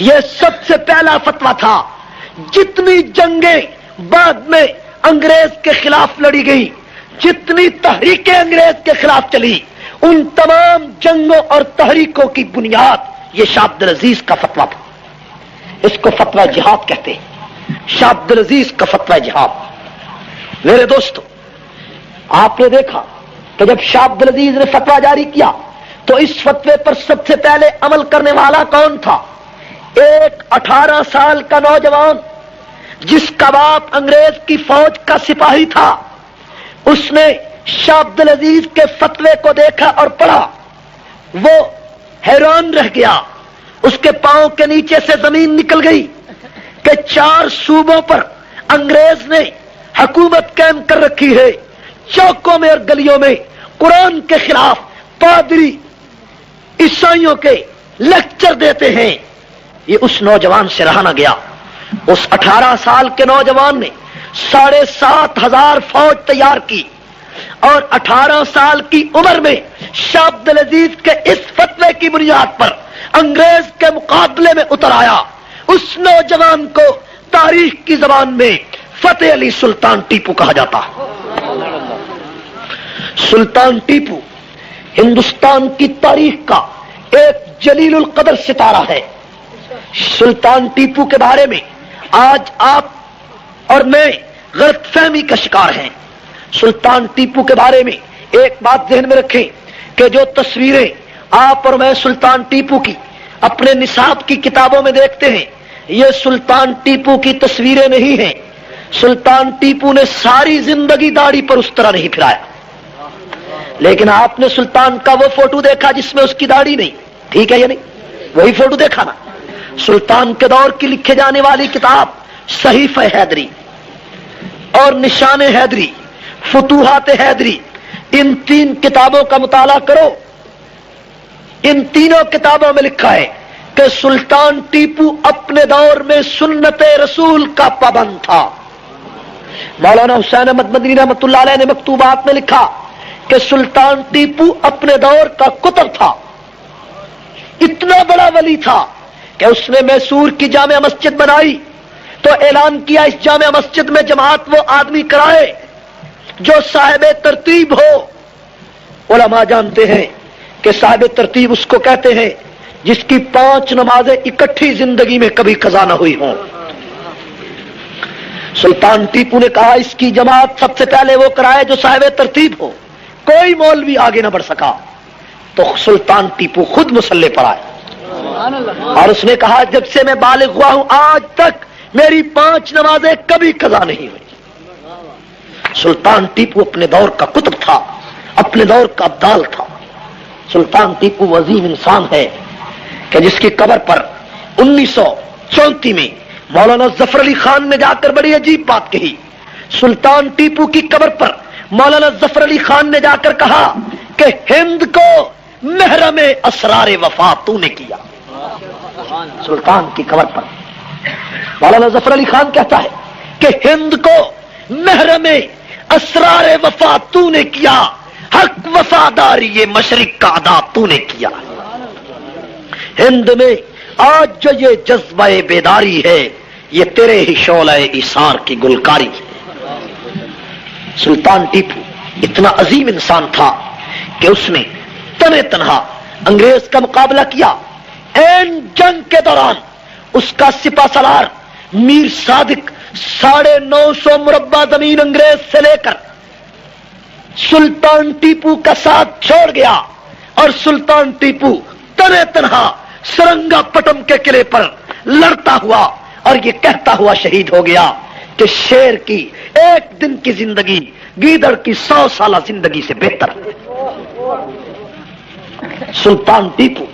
یہ سب سے پہلا فتویٰ تھا۔ جتنی جنگیں بعد میں انگریز کے خلاف لڑی گئی، جتنی تحریکیں انگریز کے خلاف چلی، ان تمام جنگوں اور تحریکوں کی بنیاد یہ شاہ عبد العزیز کا فتویٰ تھا۔ اس کو فتویٰ جہاد کہتے ہیں، شاہ عبد العزیز کا فتویٰ جہاد۔ میرے دوستو، آپ نے دیکھا کہ جب شاہ عبد العزیز نے فتویٰ جاری کیا تو اس فتوے پر سب سے پہلے عمل کرنے والا کون تھا؟ ایک 18 سال کا نوجوان جس کا باپ انگریز کی فوج کا سپاہی تھا۔ اس نے شاہ عبد العزیز کے فتوے کو دیکھا اور پڑھا، وہ حیران رہ گیا، اس کے پاؤں کے نیچے سے زمین نکل گئی کہ 4 صوبوں پر انگریز نے حکومت قائم کر رکھی ہے، چوکوں میں اور گلیوں میں قرآن کے خلاف پادری عیسائیوں کے لیکچر دیتے ہیں۔ یہ اس نوجوان سے رہا نہ گیا۔ اس 18 سال کے نوجوان نے 7,500 فوج تیار کی اور 18 سال کی عمر میں شاہ عبد العزیز کے اس فتوے کی بنیاد پر انگریز کے مقابلے میں اتر آیا۔ اس نوجوان کو تاریخ کی زبان میں فتح علی سلطان ٹیپو کہا جاتا ہے۔ سلطان ٹیپو ہندوستان کی تاریخ کا ایک جلیل القدر ستارہ ہے۔ سلطان ٹیپو کے بارے میں آج آپ اور میں غلط فہمی کا شکار ہیں۔ سلطان ٹیپو کے بارے میں ایک بات ذہن میں رکھیں کہ جو تصویریں آپ اور میں سلطان ٹیپو کی اپنے نصاب کی کتابوں میں دیکھتے ہیں، یہ سلطان ٹیپو کی تصویریں نہیں ہیں۔ سلطان ٹیپو نے ساری زندگی داڑھی پر اس طرح نہیں پھرایا، لیکن آپ نے سلطان کا وہ فوٹو دیکھا جس میں اس کی داڑھی نہیں، ٹھیک ہے یا نہیں؟ وہی فوٹو دیکھا نا۔ سلطان کے دور کی لکھے جانے والی کتاب صحیفہ حیدری اور نشان حیدری، فتوحات حیدری، ان 3 کتابوں کا مطالعہ کرو۔ ان تینوں کتابوں میں لکھا ہے کہ سلطان ٹیپو اپنے دور میں سنت رسول کا پابند تھا۔ مولانا حسین احمد مدنی رحمۃ اللہ علیہ نے مکتوبات میں لکھا کہ سلطان ٹیپو اپنے دور کا قطب تھا، اتنا بڑا ولی تھا کہ اس نے میسور کی جامع مسجد بنائی تو اعلان کیا اس جامع مسجد میں جماعت وہ آدمی کرائے جو صاحب ترتیب ہو۔ علماء جانتے ہیں کہ صاحب ترتیب اس کو کہتے ہیں جس کی 5 نمازیں اکٹھی زندگی میں کبھی قضا نہ ہوئی ہوں۔ سلطان ٹیپو نے کہا اس کی جماعت سب سے پہلے وہ کرائے جو صاحب ترتیب ہو، کوئی مولوی آگے نہ بڑھ سکا، تو سلطان ٹیپو خود مصلی پر آئے اور اس نے کہا جب سے میں بالغ ہوا ہوں آج تک میری 5 نمازیں کبھی قضا نہیں ہوئی۔ سلطان ٹیپو اپنے دور کا قطب تھا، اپنے دور کا ابدال تھا۔ سلطان ٹیپو عظیم انسان ہے کہ جس کی قبر پر 1934 میں مولانا ظفر علی خان نے جا کر بڑی عجیب بات کہی۔ سلطان ٹیپو کی قبر پر مولانا ظفر علی خان نے جا کر کہا کہ ہند کو محرم اسرار وفا تو نے کیا۔ سلطان کی قبر پر مولانا ظفر علی خان کہتا ہے کہ ہند کو محرم اسرار وفا تو نے کیا، حق وفاداری یہ مشرق کا ادا تو نے کیا۔ ہند میں آج جو یہ جذبہ بیداری ہے یہ تیرے ہی شعلہ ایثار کی گلکاری ہے۔ سلطان ٹیپو اتنا عظیم انسان تھا کہ اس نے تنے تنہا انگریز کا مقابلہ کیا۔ این جنگ کے دوران اس کا سپہ سالار میر صادق 950 مربع زمین انگریز سے لے کر سلطان ٹیپو کا ساتھ چھوڑ گیا اور سلطان ٹیپو تنے تنہا سرنگا پٹم کے قلعے پر لڑتا ہوا اور یہ کہتا ہوا شہید ہو گیا کہ شیر کی 1 دن کی زندگی گیدڑ کی 100 سالہ زندگی سے بہتر ہے۔ سلطان ٹیپو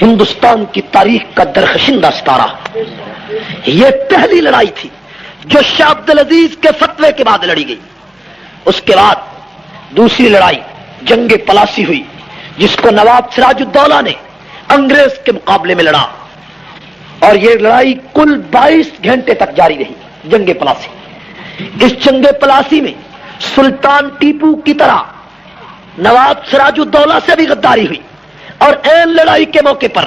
ہندوستان کی تاریخ کا درخشندہ ستارہ۔ یہ پہلی لڑائی تھی جو شاہ عبد العزیز کے فتوے کے بعد لڑی گئی۔ اس کے بعد دوسری لڑائی جنگ پلاسی ہوئی جس کو نواب سراج الدولہ نے انگریز کے مقابلے میں لڑا اور یہ لڑائی کل 22 گھنٹے تک جاری رہی۔ جنگ پلاسی، اس جنگ پلاسی میں سلطان ٹیپو کی طرح نواب سراج الدولہ سے بھی غداری ہوئی اور این لڑائی کے موقع پر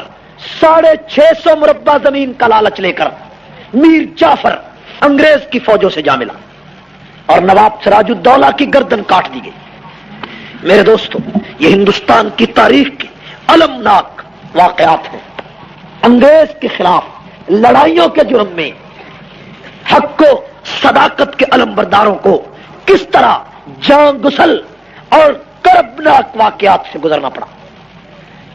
650 مربع زمین کا لالچ لے کر میر جعفر انگریز کی فوجوں سے جا ملا اور نواب سراج الدولہ کی گردن کاٹ دی گئی۔ میرے دوستو، یہ ہندوستان کی تاریخ کے المناک واقعات ہیں۔ انگریز کے خلاف لڑائیوں کے جرم میں حق کو، صداقت کے علمبرداروں کو کس طرح جان گسل اور کربناک واقعات سے گزرنا پڑا۔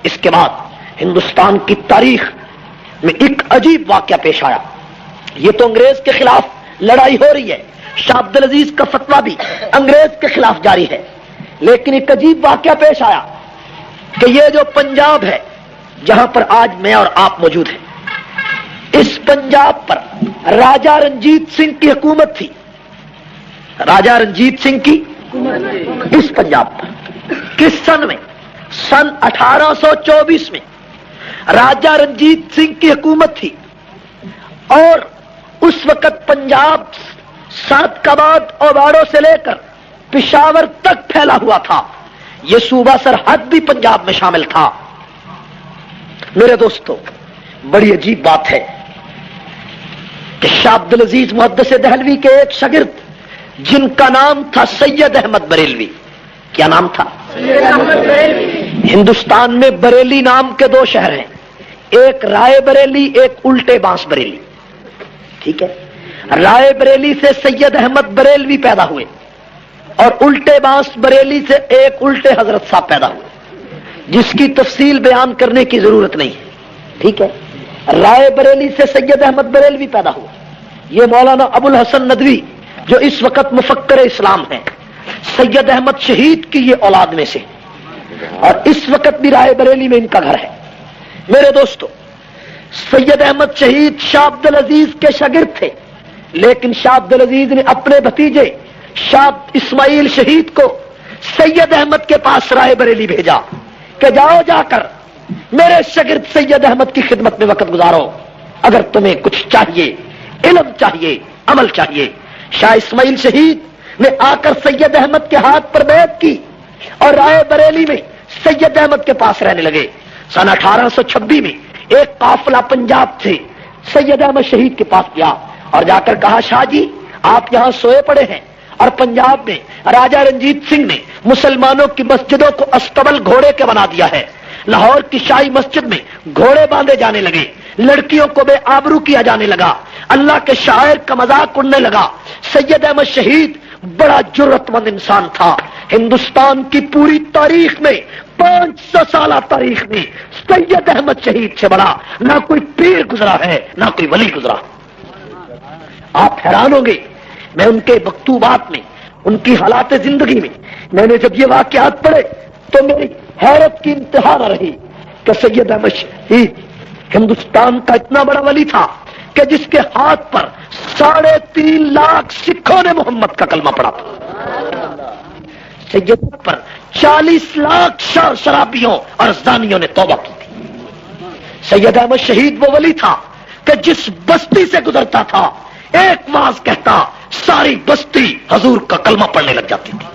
اس کے بعد ہندوستان کی تاریخ میں ایک عجیب واقعہ پیش آیا۔ یہ تو انگریز کے خلاف لڑائی ہو رہی ہے، شاہ عبد العزیز کا فتویٰ بھی انگریز کے خلاف جاری ہے، لیکن ایک عجیب واقعہ پیش آیا کہ یہ جو پنجاب ہے جہاں پر آج میں اور آپ موجود ہیں، اس پنجاب پر راجہ رنجیت سنگھ کی حکومت تھی۔ راجہ رنجیت سنگھ کی اس پنجاب پر کس سن میں؟ سن 1824 میں راجہ رنجیت سنگھ کی حکومت تھی اور اس وقت پنجاب سعدکاباد اوباڑوں سے لے کر پشاور تک پھیلا ہوا تھا۔ یہ صوبہ سرحد بھی پنجاب میں شامل تھا۔ میرے دوستو، بڑی عجیب بات ہے کہ شاہ عبد العزیز محدث دہلوی کے ایک شاگرد جن کا نام تھا سید احمد بریلوی، کیا نام تھا؟ ہندوستان میں بریلی نام کے 2 شہر ہیں، ایک رائے بریلی، ایک الٹے بانس بریلی۔ ٹھیک ہے، رائے بریلی سے سید احمد بریلوی پیدا ہوئے اور الٹے بانس بریلی سے ایک الٹے حضرت صاحب پیدا ہوئے جس کی تفصیل بیان کرنے کی ضرورت نہیں ہے۔ ٹھیک ہے، رائے بریلی سے سید احمد بریلوی پیدا ہوا۔ یہ مولانا ابو الحسن ندوی جو اس وقت مفکر اسلام ہیں، سید احمد شہید کی یہ اولاد میں سے، اور اس وقت بھی رائے بریلی میں ان کا گھر ہے۔ میرے دوستو، سید احمد شہید شاہ عبد العزیز کے شاگرد تھے، لیکن شاہ عبد العزیز نے اپنے بھتیجے شاہ اسماعیل شہید کو سید احمد کے پاس رائے بریلی بھیجا کہ جاؤ، جا کر میرے شاگرد سید احمد کی خدمت میں وقت گزارو، اگر تمہیں کچھ چاہیے، علم چاہیے، عمل چاہیے۔ شاہ اسماعیل شہید نے آ کر سید احمد کے ہاتھ پر بیعت کی اور رائے بریلی میں سید احمد کے پاس رہنے لگے. سن 1826 میں ایک قافلہ پنجاب سے سید احمد شہید کے پاس گیا اور جا کر کہا شاہ جی آپ یہاں سوئے پڑے ہیں اور پنجاب میں راجہ رنجیت سنگھ نے مسلمانوں کی مسجدوں کو استبل گھوڑے کے بنا دیا ہے. لاہور کی شاہی مسجد میں گھوڑے باندھے جانے لگے, لڑکیوں کو بے آبرو کیا جانے لگا, اللہ کے شاعر کا مذاق اڑنے لگا. سید احمد شہید بڑا جرأت مند انسان تھا. ہندوستان کی پوری تاریخ میں 500 سالہ تاریخ میں سید احمد شہید سے بڑا نہ کوئی پیر گزرا ہے نہ کوئی ولی گزرا. آپ حیران ہوں گے, میں ان کے مکتوبات میں, ان کی حالات زندگی میں نے جب یہ واقعات پڑھے تو میری حیرت کی انتہا نہ رہی کہ سید احمد شہید ہندوستان کا اتنا بڑا ولی تھا کہ جس کے ہاتھ پر 3.5 لاکھ سکھوں نے محمد کا کلمہ پڑھا تھا. سید پر 40 لاکھ شرابیوں اور زانیوں نے توبہ کی تھی. سید احمد شہید وہ ولی تھا کہ جس بستی سے گزرتا تھا ایک واز کہتا ساری بستی حضور کا کلمہ پڑھنے لگ جاتی تھی.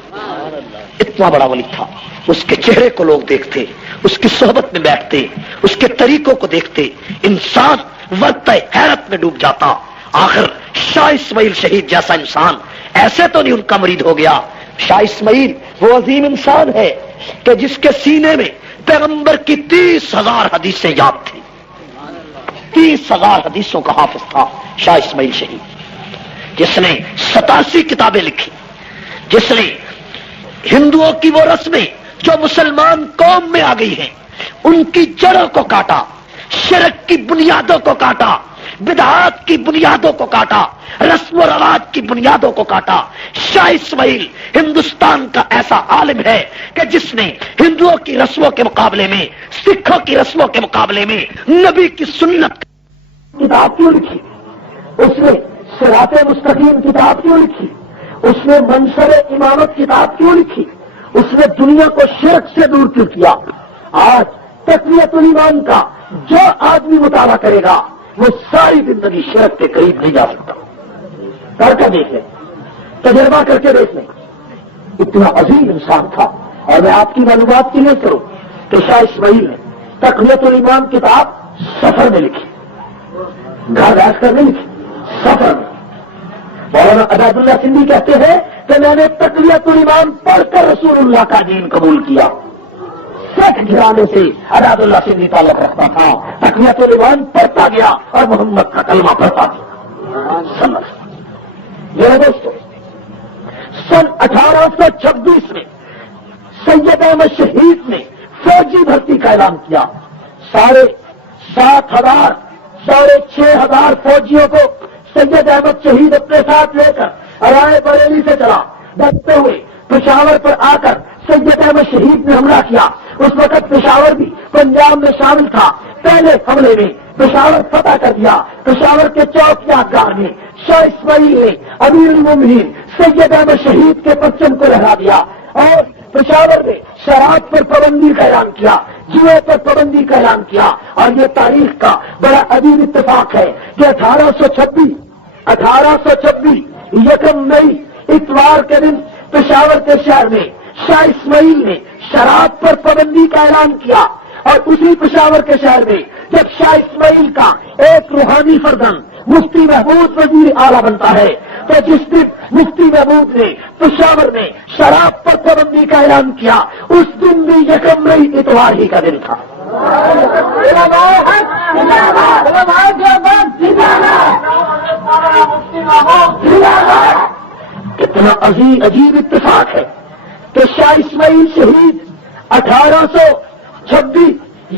اتنا بڑا ولی تھا. اس کے چہرے کو لوگ دیکھتے, اس کی صحبت میں بیٹھتے, اس کے طریقوں کو دیکھتے, انسان وقت حیرت میں ڈوب جاتا. آخر شاہ اسماعیل شہید جیسا انسان ایسے تو نہیں ان کا مرید ہو گیا. شاہ اسماعیل وہ عظیم انسان ہے کہ جس کے سینے میں پیغمبر کی 30,000 حدیثیں یاد تھی. 30,000 حدیثوں کا حافظ تھا شاہ اسماعیل شہید, جس نے 87 کتابیں لکھی, جس نے ہندوؤں کی وہ رسمیں جو مسلمان قوم میں آ گئی ہیں ان کی جڑوں کو کاٹا, شرک کی بنیادوں کو کاٹا, بدعات کی بنیادوں کو کاٹا, رسم و رواج کی بنیادوں کو کاٹا. شاہ اسماعیل ہندوستان کا ایسا عالم ہے کہ جس نے ہندوؤں کی رسموں کے مقابلے میں, سکھوں کی رسموں کے مقابلے میں نبی کی سنت کتاب کیوں لکھی, اس نے صراط مستقیم کتاب کیوں لکھی, اس نے منصب امامت کتاب کیوں لکھی, اس نے دنیا کو شرک سے دور کیوں کیا. آج تقویت الایمان کا جو آدمی مطالعہ کرے گا وہ ساری زندگی شرک کے قریب نہیں جا سکتا. کر کے دیکھ لیں, تجربہ کر کے دیکھ لیں. اتنا عظیم انسان تھا. اور میں آپ کی معلومات کے لیے کروں کہ شاہ اسماعیل نے تقویت الایمان کتاب سفر میں لکھی, گھر بیٹھ کر نہیں لکھی, سفر میں. مولانا عبید اللہ سندھی کہتے ہیں کہ میں نے تقویت الایمان پڑھ کر رسول اللہ کا دین قبول کیا. سکھ گھرانے سے عبید اللہ سندھی تعلق رکھتا تھا, تقویت الایمان پڑھتا گیا اور محمد کا کلمہ پڑھتا گیا. میرے دوستو, سن 1826 میں سید احمد شہید نے فوجی بھرتی کا اعلان کیا. 7,500 6,500 فوجیوں کو سید احمد شہید اپنے ساتھ لے کر رائے بریلی سے چلا. ڈرتے ہوئے پشاور پر آ کر سید احمد شہید نے حملہ کیا. اس وقت پشاور بھی پنجاب میں شامل تھا. پہلے حملے میں پشاور فتح کر دیا. پشاور کے چوک یادگار میں شاہ اسماعیل نے امیر المومنین سید احمد شہید کے پرچم کو لہرا دیا اور پشاور میں شراب پر پابندی کا اعلان کیا, جوئے پر پابندی کا اعلان کیا. اور یہ تاریخ کا بڑا عظیم اتفاق ہے کہ 1826 یکم مئی اتوار کے دن پشاور کے شہر میں شاہ اسماعیل نے شراب پر پابندی کا اعلان کیا. اور اسی پشاور کے شہر میں جب شاہ اسماعیل کا ایک روحانی فرزند مفتی محمود وزیر اعلیٰ بنتا ہے تو جس دن مفتی محمود نے پشاور میں شراب پر پابندی کا اعلان کیا اس دن بھی یکم مئی اتوار ہی کا دن تھا. کتنا عجیب اتفاق ہے کہ شاہ اسماعیل شہید 1826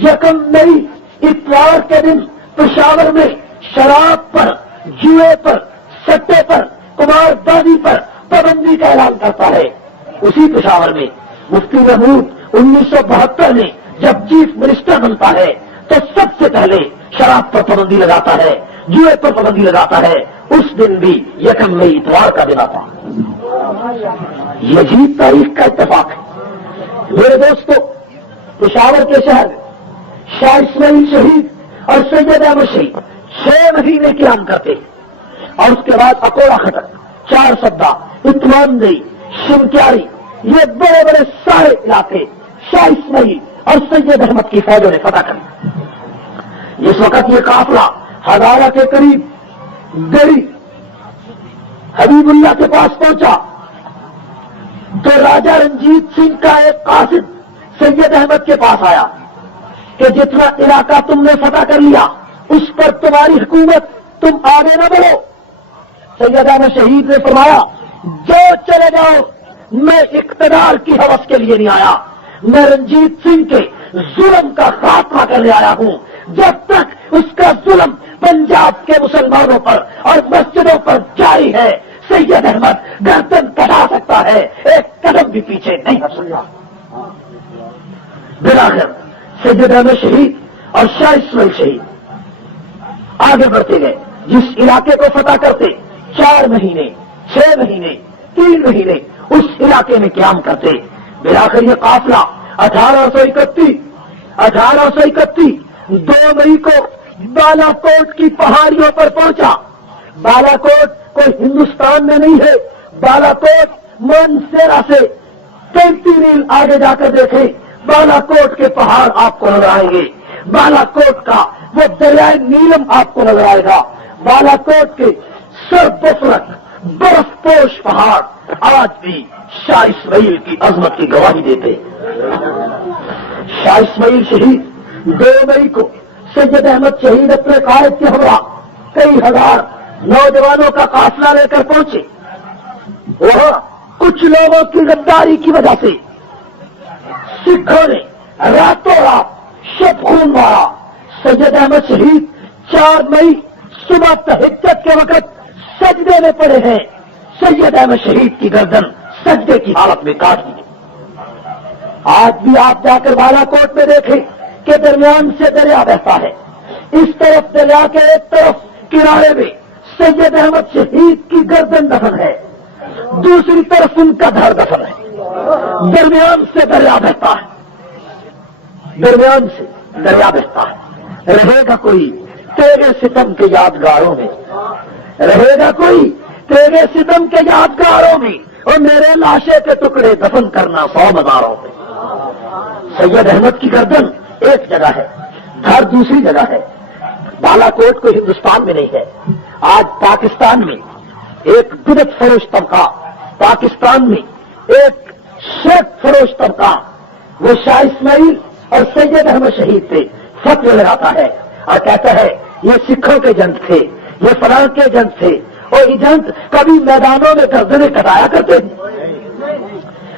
یکم مئی اتوار کے دن پشاور میں شراب پر, جوئے پر, سٹے پر, قمار بازی پر پابندی کا اعلان کرتا ہے. اسی پشاور میں مفتی محمود 1972 میں جب چیف منسٹر بنتا ہے تو سب سے پہلے شراب پر پابندی لگاتا ہے, جوئے پر پابندی لگاتا ہے. اس دن بھی یکم مئی اتوار کا دن آتا. یہ عجیب تاریخ کا اتفاق ہے. میرے دوستو, پشاور کے شہر میں شاہ اسماعیل شہید اور سید احمد شہید 6 مہینے قیام کرتے اور اس کے بعد اکوڑا خطر, 4 سدا, اتمان دئی, شمکیاری, یہ بڑے بڑے سارے علاقے شاہ اسماعیل اور سید احمد کی فوجوں نے فتح کر لی۔ اس وقت یہ قافلہ ہزارہ کے قریب گڑی حبیب اللہ کے پاس پہنچا تو راجا رنجیت سنگھ کا ایک قاصد سید احمد کے پاس آیا کہ جتنا علاقہ تم نے فتح کر لیا اس پر تمہاری حکومت، تم آگے نہ بڑھو۔ سید احمد شہید نے فرمایا جو چلے جاؤ، میں اقتدار کی ہوس کے لیے نہیں آیا، میں رنجیت سنگھ کے ظلم کا خاتمہ کرنے آیا ہوں۔ جب تک اس کا ظلم پنجاب کے مسلمانوں پر اور مسجدوں پر جاری ہے، سید احمد گردن کٹا سکتا ہے، ایک قدم بھی پیچھے نہیں ہٹ سکتا۔ بلاخر سید احمد شہید اور شاہ اسماعیل شہید آگے بڑھتے گئے۔ جس علاقے کو فتح کرتے 4 مہینے 6 مہینے 3 مہینے اس علاقے میں قیام کرتے۔ بلاخر یہ قافلہ 1831 2 مئی کو بالا کوٹ کی پہاڑیوں پر پہنچا۔ بالا کوٹ کوئی ہندوستان میں نہیں ہے، بالا کوٹ مانسیرا سے 33 میل آگے جا کر دیکھیں، بالا کوٹ کے پہاڑ آپ کو نظر آئیں گے۔ بالا کوٹ کا وہ دریائے نیلم آپ کو نظر آئے گا۔ بالا کوٹ کے سربفرق برف پوش پہاڑ آج بھی شاہ اسماعیل کی عظمت کی گواہی دیتے۔ شاہ اسماعیل شہید 2 مئی کو سید احمد شہید اپنے قائد کے ہمراہ کئی ہزار نوجوانوں کا قافلہ لے کر پہنچے۔ وہاں کچھ لوگوں کی غداری کی وجہ سے سکھوں نے راتوں رات شب خون مارا۔ سید احمد شہید 4 مئی صبح تہجد کے وقت سجدے میں پڑے ہیں۔ سید احمد شہید کی گردن سجدے کی حالت میں کاٹ دی۔ آج بھی آپ جا کر بالا کوٹ میں دیکھیں کہ درمیان سے دریا بہتا ہے، اس طرف دریا کے ایک طرف کنارے میں سید احمد شہید کی گردن دفن ہے، دوسری طرف ان کا دھڑ دفن ہے۔ درمیان سے دریا بہتا ہے، درمیان سے دریا بہتا ہے۔ رہے گا کوئی تیرے ستم کے یادگاروں میں، رہے گا کوئی تیرے ستم کے یادگاروں میں، اور میرے لاشے کے ٹکڑے دفن کرنا 100 مزاروں میں۔ سید احمد کی گردن ایک جگہ ہے، دھڑ دوسری جگہ ہے۔ بالا کوٹ کو ہندوستان میں نہیں ہے، آج پاکستان میں ایک بدعت فروش طبقہ، پاکستان میں ایک شرک فروش طبقہ وہ شاہ اسماعیل اور سید احمد شہید پہ فتوی لگاتا ہے اور کہتا ہے یہ سکھوں کے جنگ تھے، یہ فلاں کے جنگ تھے، اور یہ جنگ کبھی میدانوں میں گردنیں کٹایا کرتے تھے۔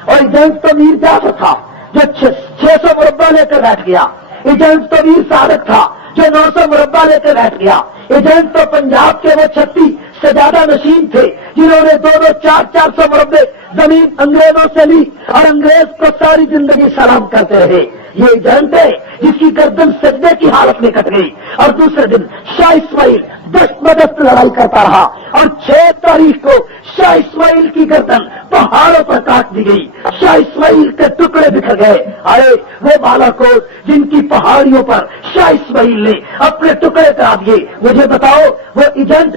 اور یہ جنگ تو میر جعفر تھا جو 600 مربع لے کر بیٹھ گیا، یہ جنگ تو میر صادق تھا جو 900 مربع لے کر بیٹھ گیا، یہ جنگ تو پنجاب کے وہ 36 سجادہ نشین تھے جنہوں نے 200-400 مربع زمین انگریزوں سے لی اور انگریز کو ساری زندگی سلام کرتے رہے۔ یہ جنگ ہے جس کی گردن سجدے کی حالت میں کٹ گئی، اور دوسرے دن شاہ اسماعیل دست بدست لڑائی کرتا رہا، اور 6 تاریخ کو شاہ اسماعیل کی گردن پہاڑوں پر کاٹ دی گئی، شاہ اسماعیل کے ٹکڑے بکھر گئے۔ ارے وہ بالا کوٹ جن کی پہاڑیوں پر شاہ اسماعیل نے اپنے ٹکڑے کرا دیے، مجھے بتاؤ وہ ایجنٹ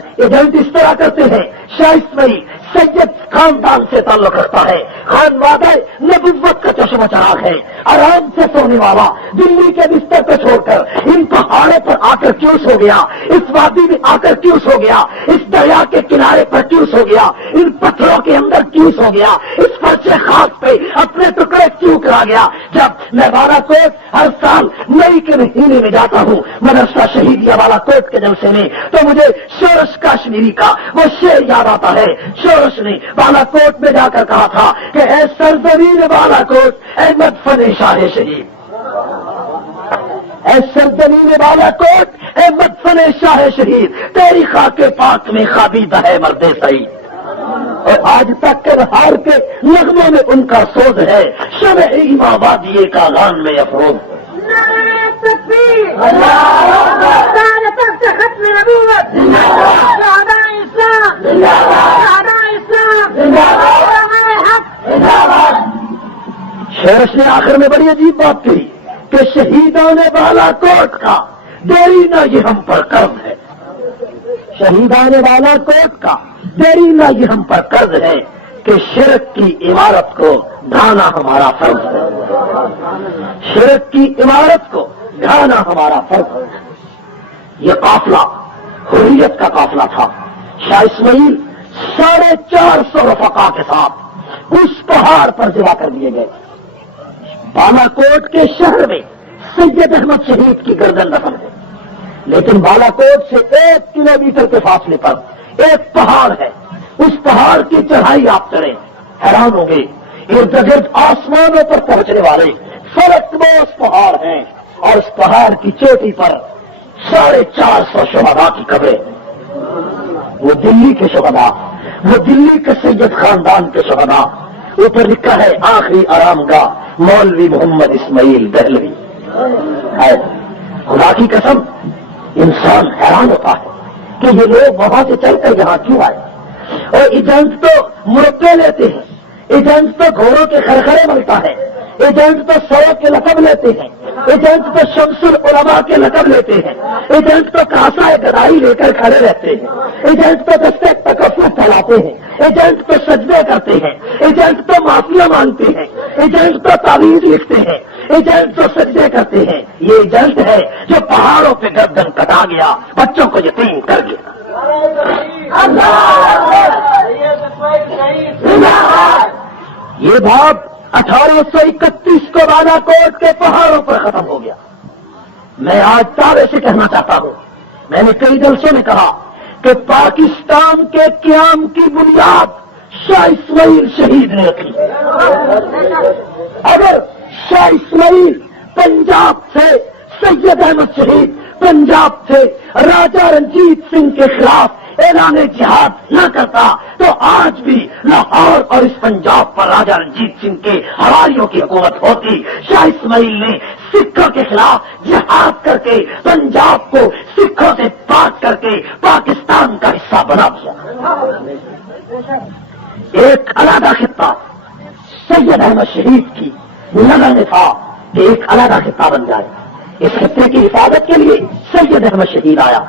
اس طرح کرتے ہیں۔ شاہ اسماعیل سید خاندان سے تعلق رکھتا ہے، خانوادہ نبوت کا چشمہ چراغ ہے، آرام سے سونے والا دلی کے بستر کو چھوڑ کر ان پہاڑوں پر آ کر کیوں سو گیا، اس وادی میں آ کر کیوں سو گیا، اس دریا کے کنارے پر کیوں سو گیا، ان پتھروں کے اندر کیوں سو گیا، اس فرش خاص پہ اپنے ٹکڑے کیوں کرا گیا۔ جب میں بالا کوٹ ہر سال مئی کے مہینے میں جاتا ہوں مدرسہ شہیدیہ بالا کوٹ کے جلسے میں، تو مجھے شورش کاشمیری کا وہ شعر یاد آتا ہے۔ شورش نے بالا کوٹ میں جا کر کہا تھا کہ اے سرزمین بالا کوٹ احمد فن شاہ شہید، اے سرزمین بالا کوٹ احمد فن شاہ شہید، تیری خاک پاک میں خابیدہ ہے مرد سعید۔ اور آج تک کے بہار کے نغموں میں ان کا سوز ہے، شمع ایما وادی کا غان میں افروز۔ شورش نے آخر میں بڑی عجیب بات کہی کہ شہیدوں نے بالا کوٹ کا دیرینہ یہ ہم پر قرض ہے، شہیدان بالا کوٹ کا دیرینہ یہ ہم پر قرض ہے کہ شرک کی عمارت کو ڈھانا ہمارا فرض ہے، شرک کی عمارت کو ڈھانا ہمارا فرض ہے۔ یہ قافلہ حریت کا قافلہ تھا۔ شاہ اسماعیل 450 رفقا کے ساتھ اس پہاڑ پر ذبح کر دیے گئے۔ بالا کوٹ کے شہر میں سید احمد شہید کی گردن دفن ہے، لیکن بالا کوٹ سے 1 کلومیٹر کے فاصلے پر ایک پہاڑ ہے، اس پہاڑ کی چڑھائی آپ چڑھیں حیران ہوں گے، ارد گرد آسمانوں پر پہنچنے والے فلک پہاڑ ہیں، اور اس پہاڑ کی چوٹی پر 450 شہداء کی قبریں، وہ دلی کے شہداء، وہ دلی کے سید خاندان کے شہداء۔ اوپر لکھا ہے آخری آرام گاہ مولوی محمد اسماعیل دہلوی ہے۔ خدا کی قسم انسان حیران ہوتا ہے کہ یہ لوگ وہاں سے چل کر یہاں کیوں آئے، اور ایجنٹ تو مربے لیتے ہیں، ایجنٹ تو گھوڑوں کے خرخرے ملتا ہے، ایجنٹ تو سڑک کے لقب لیتے ہیں، ایجنٹ تو شمس العلماء کے لقب لیتے ہیں، ایجنٹ تو کاسا گدائی لے کر کھڑے رہتے ہیں، ایجنٹ تو دستے تکفر پھیلاتے ہیں، ایجنٹ تو سجدے کرتے ہیں، ایجنٹ تو معافیاں مانگتے ہیں، ایجنٹ تو تعویذ لکھتے ہیں، ایجنٹ تو سجدے کرتے ہیں۔ یہ ایجنٹ ہے جو پہاڑوں پہ گردن کٹا گیا، بچوں کو یتیم کر گیا۔ یہ بات 1831 کو بالا کوٹ کے پہاڑوں پر ختم ہو گیا۔ میں آج دعوے سے کہنا چاہتا ہوں، میں نے کئی جلسوں میں کہا کہ پاکستان کے قیام کی بنیاد شاہ اسماعیل شہید نے رکھی۔ اگر شاہ اسماعیل پنجاب سے سید احمد شہید پنجاب سے راجا رنجیت سنگھ کے خلاف اعلان جہاد نہ کرتا تو آج بھی لاہور اور اس پنجاب پر راجا رنجیت سنگھ کے حواریوں کی حکومت ہوتی۔ شاہ اسماعیل نے سکھوں کے خلاف جہاد کر کے پنجاب کو سکھوں سے پاک کر کے پاکستان کا حصہ بنا دیا۔ ایک علیحدہ خطہ سید احمد شہید کی نظر میں تھا کہ ایک علیحدہ خطہ بن جائے۔ اس خطے کی حفاظت کے لیے سید احمد شہید آیا۔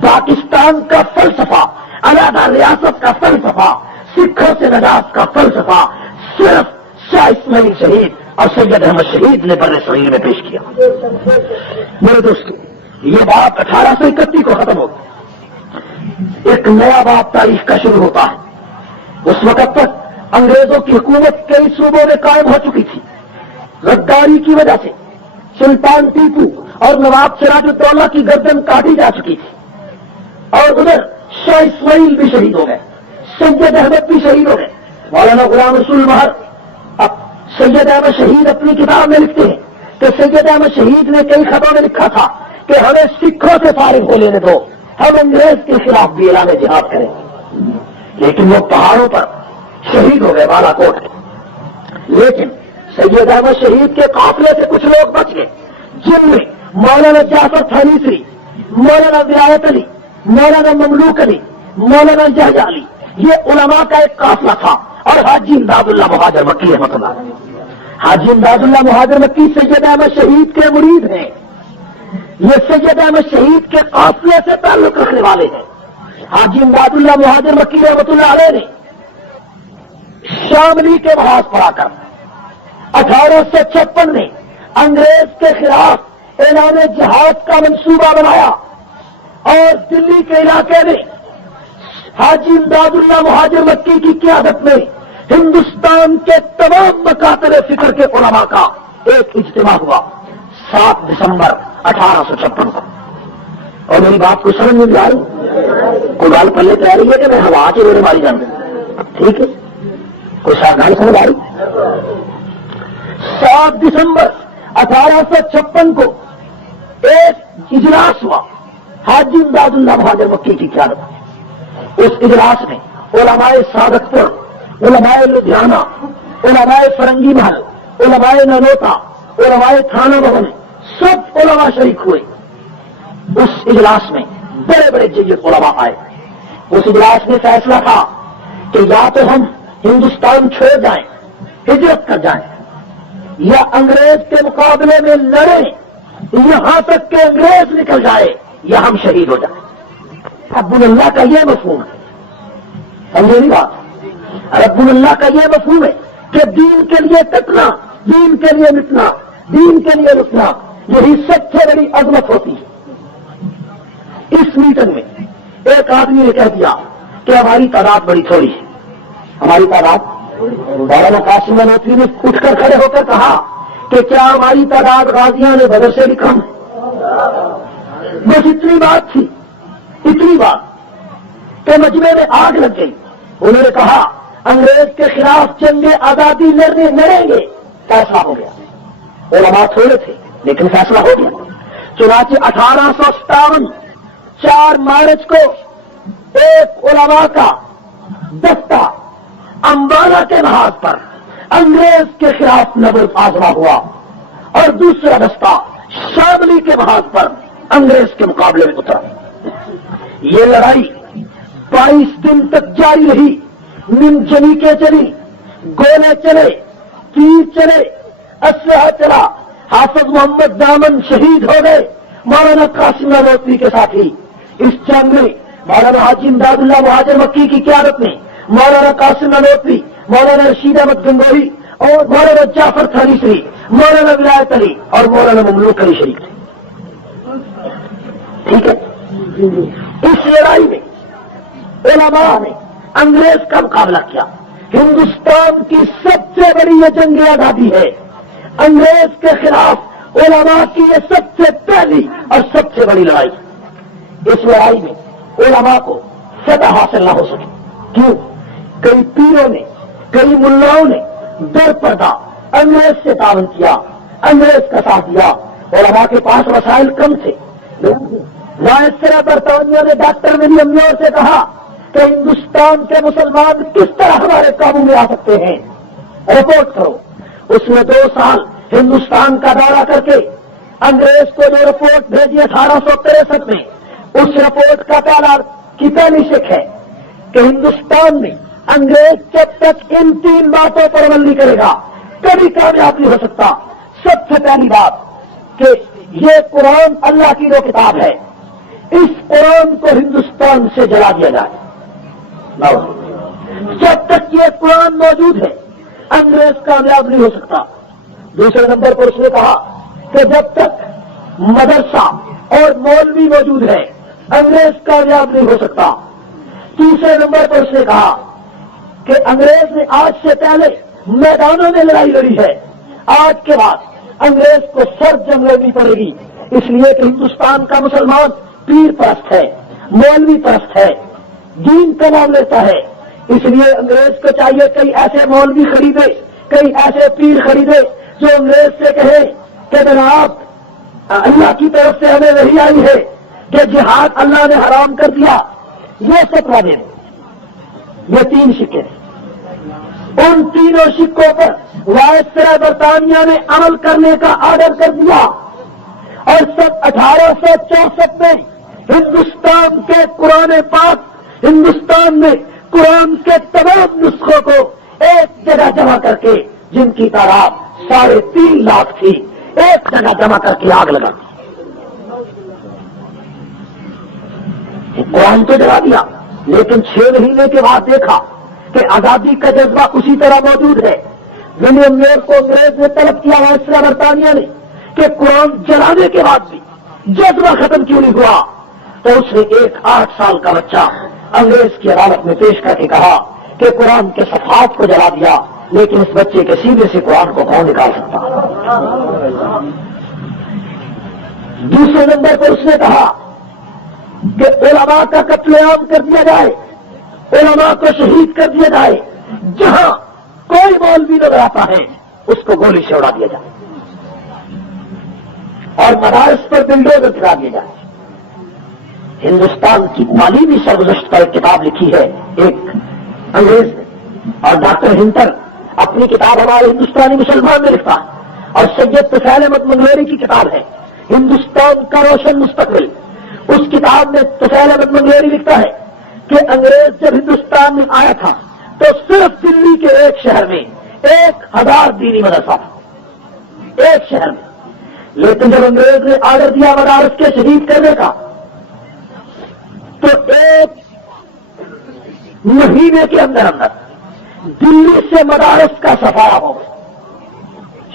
پاکستان کا فلسفہ، علیحدہ ریاست کا فلسفہ، سکھوں سے نجات کا فلسفہ صرف شاہ اسماعیل شہید اور سید احمد شہید نے بر صغیر میں پیش کیا۔ میرے دوستو، یہ بات 1831 کو ختم ہو گئی، ایک نیا باب تاریخ کا شروع ہوتا ہے۔ اس وقت تک انگریزوں کی حکومت کئی صوبوں میں قائم ہو چکی تھی۔ غداری کی وجہ سے سلطان ٹیپو اور نواب سراج الدولہ کی گردن کاٹی جا چکی تھی، اور ادھر شاہ اسماعیل بھی شہید ہو گئے، سید احمد بھی شہید ہو گئے۔ مولانا غلام رسول مہر سید احمد شہید اپنی کتاب میں لکھتے ہیں کہ سید احمد شہید نے کئی خطوں میں لکھا تھا کہ ہمیں سکھوں سے فارغ ہو لینے دو، ہم انگریز کے خلاف بھی اعلان جہاد کریں، لیکن وہ پہاڑوں پر شہید ہو گئے بالا کوٹ کے۔ لیکن سید احمد شہید کے قافلے سے کچھ لوگ بچ گئے، جن میں مولانا جعفر تھانیسری، مولانا ولایت علی، مولانا مملوک علی، مولانا جہجہ علی، یہ علماء کا ایک قافلہ تھا، اور حاجی امداد اللہ مہاجر مکی رحمۃ اللہ علیہ۔ حاجی امداد اللہ مہاجر مکی سید احمد شہید کے مرید ہیں، یہ سید احمد شہید کے قافلے سے تعلق رکھنے والے ہیں۔ حاجی امداد اللہ مہاجر مکی رحمۃ اللہ علیہ نے شاملی کے محاذ پر آ کر 1856 میں انگریز کے خلاف اعلان جہاد کا منصوبہ بنایا، اور دلی کے علاقے میں حاجی امداد اللہ مہاجر مکی کی قیادت میں ہندوستان کے تمام مکاتب فکر کے علماء کا ایک اجتماع ہوا 7 دسمبر 1856 کو۔ اور میری بات کو سمجھ میں آ رہی؟ کوئی گال پلے کہہ رہی ہے کہ میں ہوا کے میرے ماری جان دوں، ٹھیک ہے؟ کوئی ساگان سمجھ آ رہی؟ 7 دسمبر 1856 کو ایک اجلاس ہوا حاجی امداد اللہ مہاجر مکی کی قیادت۔ اس اجلاس میں علماء سعادت پور، علماء لدھیانہ، علماء فرنگی محل، علماء ننوتا، علماء تھانہ بھون، سب علماء شریک ہوئے۔ اس اجلاس میں بڑے بڑے جیت علماء آئے۔ اس اجلاس میں فیصلہ تھا کہ یا تو ہم ہندوستان چھوڑ جائیں، ہجرت کر جائیں، یا انگریز کے مقابلے میں لڑیں یہاں تک کہ انگریز نکل جائے، یا ہم شہید ہو جائیں۔ رب اللہ کا یہ مفہوم ہے، سمجھے نہیں بات؟ رب اللہ کا یہ مفہوم ہے کہ دین کے لیے کٹنا، دین کے لیے مٹنا، دین کے لیے رکنا، یہی سب سے بڑی عظمت ہوتی ہے۔ اس میٹنگ میں ایک آدمی نے کہہ دیا کہ ہماری تعداد بڑی تھوڑی ہے، ہماری تعداد، مولانا قاسم نانوتوی نے اٹھ کر کھڑے ہو کر کہا کہ کیا ہماری تعداد غازیاں نے بدر سے بھی کم ہے؟ بس اتنی بات تھی، اتنی بات کہ مجمع میں آگ لگ گئی۔ انہوں نے کہا انگریز کے خلاف جنگ آزادی لڑیں گے، فیصلہ ہو گیا۔ علماء تھوڑے تھے لیکن فیصلہ ہو گیا۔ چنانچہ 1857 4 مارچ کو ایک علماء کا دستہ امبالہ کے محاذ پر انگریز کے خلاف نبرد آزما ہوا اور دوسرا دستہ شاملی کے محاذ پر انگریز کے مقابلے میں اترا۔ یہ لڑائی 22 دن تک جاری رہی، جنیقیں چلی، گولے چلے، تیر چلے، اسلحہ چلا۔ حافظ محمد دامن شہید ہو گئے، مولانا قاسم نانوتوی کے ساتھی۔ اس جنگ میں مولانا حاجی امداد اللہ مہاجر مکی کی قیادت میں مولانا قاسم نانوتوی، مولانا رشید احمد گنگوہی اور مولانا جعفر تھانیسری، مولانا ولایت علی اور مولانا مملوک علی شریف تھے۔ ٹھیک ہے، اس لڑائی میں علماء نے انگریز کا مقابلہ کیا۔ ہندوستان کی سب سے بڑی یہ جنگ آزادی ہے، انگریز کے خلاف علماء کی یہ سب سے پہلی اور سب سے بڑی لڑائی۔ اس لڑائی میں علماء کو فتح حاصل نہ ہو سکی۔ کیوں؟ کئی پیروں نے، کئی ملاؤں نے در پردہ انگریز سے تعاون کیا، انگریز کا ساتھ دیا۔ علماء کے پاس وسائل کم تھے۔ وائسرا برطانیہ نے ڈاکٹر ولیم میور سے کہا کہ ہندوستان کے مسلمان کس طرح ہمارے قابو میں آ سکتے ہیں، رپورٹ کرو۔ اس نے 2 سال ہندوستان کا دورہ کر کے انگریز کو جو رپورٹ بھیجی 1863 میں، اس رپورٹ کا پہلی شک ہے کہ ہندوستان میں انگریز جب تک ان 3 باتوں پر عمل نہیں کرے گا کبھی کامیاب نہیں ہو سکتا۔ سب سے پہلی بات کہ یہ قرآن اللہ کی جو کتاب ہے، اس قرآن کو ہندوستان سے جلا دیا جائے۔ جب تک یہ قرآن موجود ہے انگریز کامیاب نہیں ہو سکتا۔ دوسرے نمبر پر اس نے کہا کہ جب تک مدرسہ اور مولوی موجود ہے انگریز کامیاب نہیں ہو سکتا۔ تیسرے نمبر پر اس نے کہا کہ انگریز نے آج سے پہلے میدانوں میں لڑائی لڑی ہے، آج کے بعد انگریز کو سرد جنگ لڑنی پڑے گی، اس لیے کہ ہندوستان کا مسلمان پیر پرست ہے، مولوی پرست ہے، دین کا نام لیتا ہے۔ اس لیے انگریز کو چاہیے کئی ایسے مولوی خریدے، کئی ایسے پیر خریدے جو انگریز سے کہے کہ جناب اللہ کی طرف سے ہمیں وحی آئی ہے کہ جہاد اللہ نے حرام کر دیا، یہ فتویٰ دیں۔ یہ 3 سکے، ان تینوں سکوں پر وائسرا برطانیہ نے عمل کرنے کا آرڈر کر دیا اور سب 1864 میں ہندوستان کے قرآن پاک، ہندوستان میں قرآن کے تمام نسخوں کو ایک جگہ جمع کر کے، جن کی تعداد 3.5 لاکھ تھی، ایک جگہ جمع کر کے آگ لگا دی۔ قرآن تو جلا دیا، لیکن 6 مہینے کے بعد دیکھا کہ آزادی کا جذبہ اسی طرح موجود ہے۔ ولیم میور کو انگریز نے طلب کیا وائسرا برطانیہ نے کہ قرآن جلانے کے بعد بھی جذبہ ختم کیوں نہیں ہوا، تو اس نے ایک 8 سال کا بچہ انگریز کی عدالت میں پیش کر کے کہا کہ قرآن کے صفحات کو جلا دیا، لیکن اس بچے کے سینے سے قرآن کو کون نکال سکتا۔ دوسرے نمبر پر اس نے کہا کہ علماء کا قتل عام کر دیا جائے، علماء کو شہید کر دیا جائے، جہاں کوئی مولوی نظر آتا ہے اس کو گولی سے اڑا دیا جائے اور مدارس پر بلڈوزر گرا دیا جائے۔ ہندوستان کی تعلیمی سرگزشت پر ایک کتاب لکھی ہے ایک انگریز نے، اور ڈاکٹر ہنٹر اپنی کتاب ہمارے ہندوستانی مسلمان میں لکھتا ہے، اور سید طفیل احمد منگلیری کی کتاب ہے ہندوستان کا روشن مستقبل۔ اس کتاب میں طفیل احمد منگلیری لکھتا ہے کہ انگریز جب ہندوستان میں آیا تھا تو صرف دلی کے ایک شہر میں 1000 دینی مدرسہ تھا، ایک شہر میں۔ لیکن جب انگریز نے آرڈر دیا مدارس کے شہید کرنے کا، تو 1 مہینے کے اندر دلی سے مدارس کا صفایا ہو،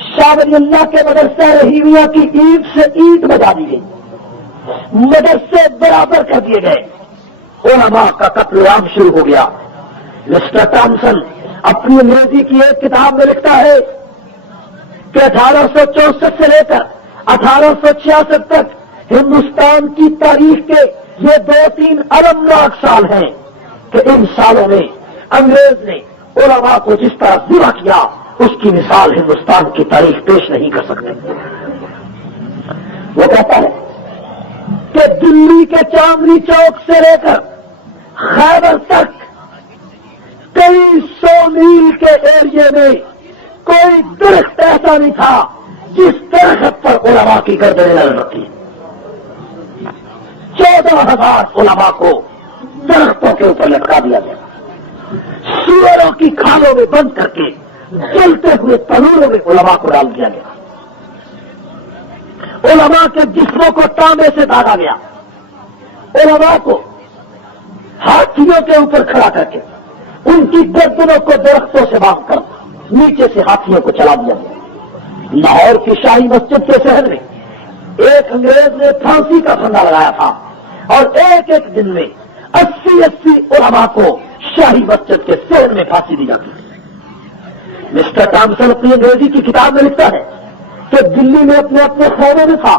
شاہ ولی اللہ کے مدرسہ رحیمیہ کی اینٹ سے اینٹ بجا دی گئی، مدرسے برابر کر دیے گئے، علماء کا قتل عام شروع ہو گیا۔ مسٹر ٹامسن اپنی انگریزی کی ایک کتاب میں لکھتا ہے کہ 1864 سے لے کر 1866 تک ہندوستان کی تاریخ کے یہ 2-3 المناک سال ہیں کہ ان سالوں میں انگریز نے علماء کو جس طرح ذبح کیا اس کی مثال ہندوستان کی تاریخ پیش نہیں کر سکتے۔ وہ کہتا ہے کہ دلی کے چاندنی چوک سے لے کر خیبر تک کئی 100 میل کے ایریے میں کوئی درخت ایسا نہیں تھا جس درخت پر علماء کی گردنیں لگ رکھی۔ 14,000 علماء کو درختوں کے اوپر لٹکا دیا گیا، سوروں کی کھالوں میں بند کر کے جلتے ہوئے تنوروں میں علماء کو ڈال دیا گیا، علماء کے جسموں کو تانبے سے داغا گیا، علماء کو ہاتھیوں کے اوپر کھڑا کر کے ان کی گردنوں کو درختوں سے باندھ کر نیچے سے ہاتھیوں کو چلا دیا گیا۔ لاہور کی شاہی مسجد کے شہر میں ایک انگریز نے پھانسی کا پھندا لگایا تھا اور ایک ایک دن میں 80 علماء کو شاہی مسجد کے شہر میں پھانسی دی جاتی ہے۔ مسٹر ٹامسن اپنی انگریزی کی کتاب میں لکھتا ہے کہ دلی میں اپنے خیمے میں تھا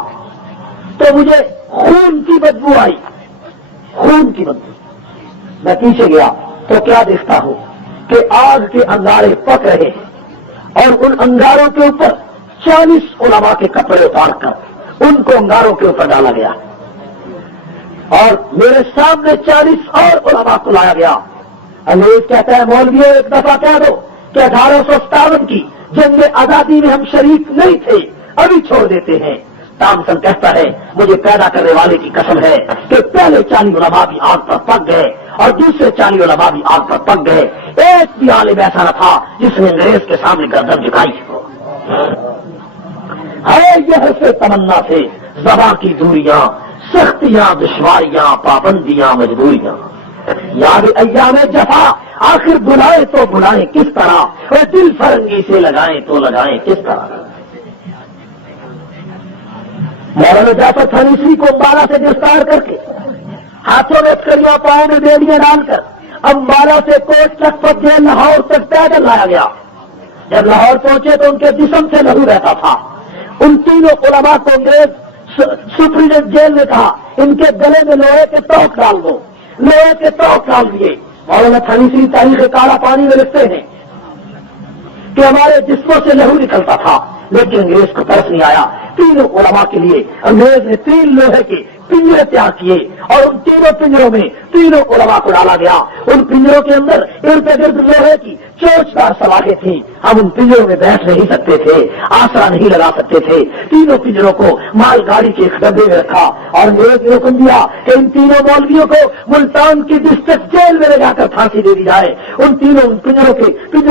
تو مجھے خون کی بدبو آئی، خون کی بدبو۔ میں پیچھے گیا تو کیا دیکھتا ہوں کہ آگ کے انگارے پک رہے ہیں اور ان انگاروں کے اوپر 40 علماء کے کپڑے اتار کر ان کو انگاروں کے اوپر ڈالا گیا اور میرے سامنے 40 اور علماء کو لایا گیا۔ انگریز کہتا ہے مولویوں ایک دفعہ کہہ دو کہ 1857 کی جنگ آزادی میں ہم شریک نہیں تھے، ابھی چھوڑ دیتے ہیں۔ ٹامسن کہتا ہے مجھے پیدا کرنے والے کی قسم ہے کہ پہلے 40 علماء بھی آگ پر پک گئے اور دوسرے 40 علماء بھی آگ پر پک گئے، ایک بھی عالم ایسا نہ تھا جس نے انگریز کے سامنے گردن جھکائی۔ ہے یہ سے تمنا سے زباں کی دوریاں، سختیاں دشواریاں پابندیاں مجبوریاں، یاد ایام جفا آخر بلائے تو بلائیں کس طرح، اور دل فرنگی سے لگائیں تو لگائیں کس طرح۔ مولانا جعفر تھانیسی کو امبالہ سے گرفتار کر کے ہاتھوں میں کڑیاں پاؤں میں بیڑیاں ڈال کر امبالہ سے کوٹ لکھپت جیل لاہور تک پیدل لایا گیا۔ جب لاہور پہنچے تو ان کے جسم سے لہو رہتا تھا۔ ان تینوں علماء کو انگریز سپرنٹینڈنٹ جیل نے کہا ان کے گلے میں لوہے کے توق ڈال دو، لوہے کے توق ڈال دیے۔ مولانا تھانیسی تاریخ کالا پانی میں لکھتے ہیں کہ ہمارے جسموں سے لہو نکلتا تھا لیکن انگریز کو ترس نہیں آیا۔ تینوں علماء کے لیے انگریز نے 3 لوہے کے پنجرے تیار کیے اور ان تینوں پنجروں میں تینوں علماء کو ڈالا گیا۔ ان پنجروں کے اندر ارد گرد لوہے کی چوچدار سلاخیں تھیں، ہم ان پنجروں میں بیٹھ نہیں سکتے تھے، آسرا نہیں لگا سکتے تھے۔ تینوں پنجروں کو مال گاڑی کے ایک ڈبے میں رکھا اور انگریز نے حکم دیا کہ ان تینوں مولویوں کو ملتان کی ڈسٹرکٹ جیل میں لے جا کر پھانسی دے دی جائے۔ ان تینوں پنجروں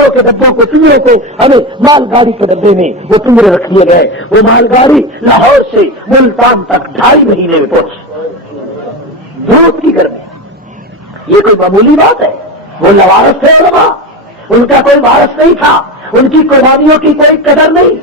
کے ڈبوں کو ہمیں مال گاڑی کے ڈبے میں وہ پنجرے رکھ دیے گئے۔ وہ مال گاڑی لاہور سے ملتان تک 2.5 مہینے میں پہنچی، دھوپ کی گرمی۔ یہ کوئی معمولی بات ہے؟ وہ لوارث تھے علماء، ان کا کوئی وارث نہیں تھا، ان کی قربانیوں کی کوئی قدر نہیں۔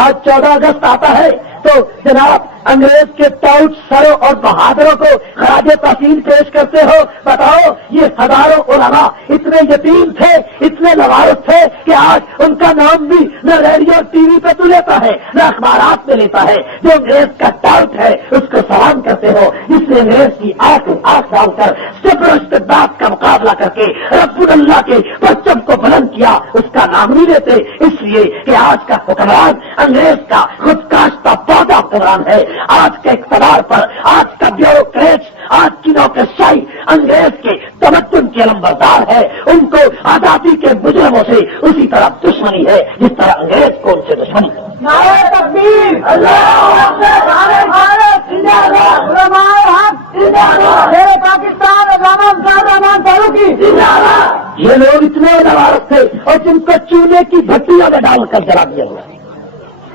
آج 14 اگست آتا ہے تو جناب انگریز کے ٹاؤٹ سروں اور بہادروں کو خراج تحسین پیش کرتے ہو۔ بتاؤ یہ ہزاروں علماء اتنے یتیم تھے، اتنے لوارث تھے کہ آج ان کا نام بھی نہ ریڈیو اور ٹی وی پہ تو لیتا ہے نہ اخبارات میں لیتا ہے۔ جو انگریز کا ٹاؤٹ ہے اس کو سلام کرتے ہو، جس نے انگریز کی آنکھ ڈال کر صبر و استبداد کا مقابلہ کر کے رب اللہ کے پرچم کو بلند کیا، اس کا نام نہیں لیتے، اس لیے کہ آج کا حکمران انگریز کا خود کاشتہ پودا حکمران ہے۔ آج کے اقتدار پر آج کا بیوروکریٹس، آج کی نوکرشاہی انگریز کے تمدن کے علمبردار ہے۔ ان کو آزادی کے مجرموں سے اسی طرح دشمنی ہے جس طرح انگریز کو ان سے دشمنی ہے۔ نعرہ تکبیر، اللہ اکبر، نعرہ بھارت زندہ باد، علماء حق زندہ باد، شیر پاکستان علامہ امجاد رحمان فاروقی زندہ باد۔ یہ لوگ اتنے لوارث تھے اور جن کو چولہے کی بھٹیوں میں ڈال کر جلا دیا گیا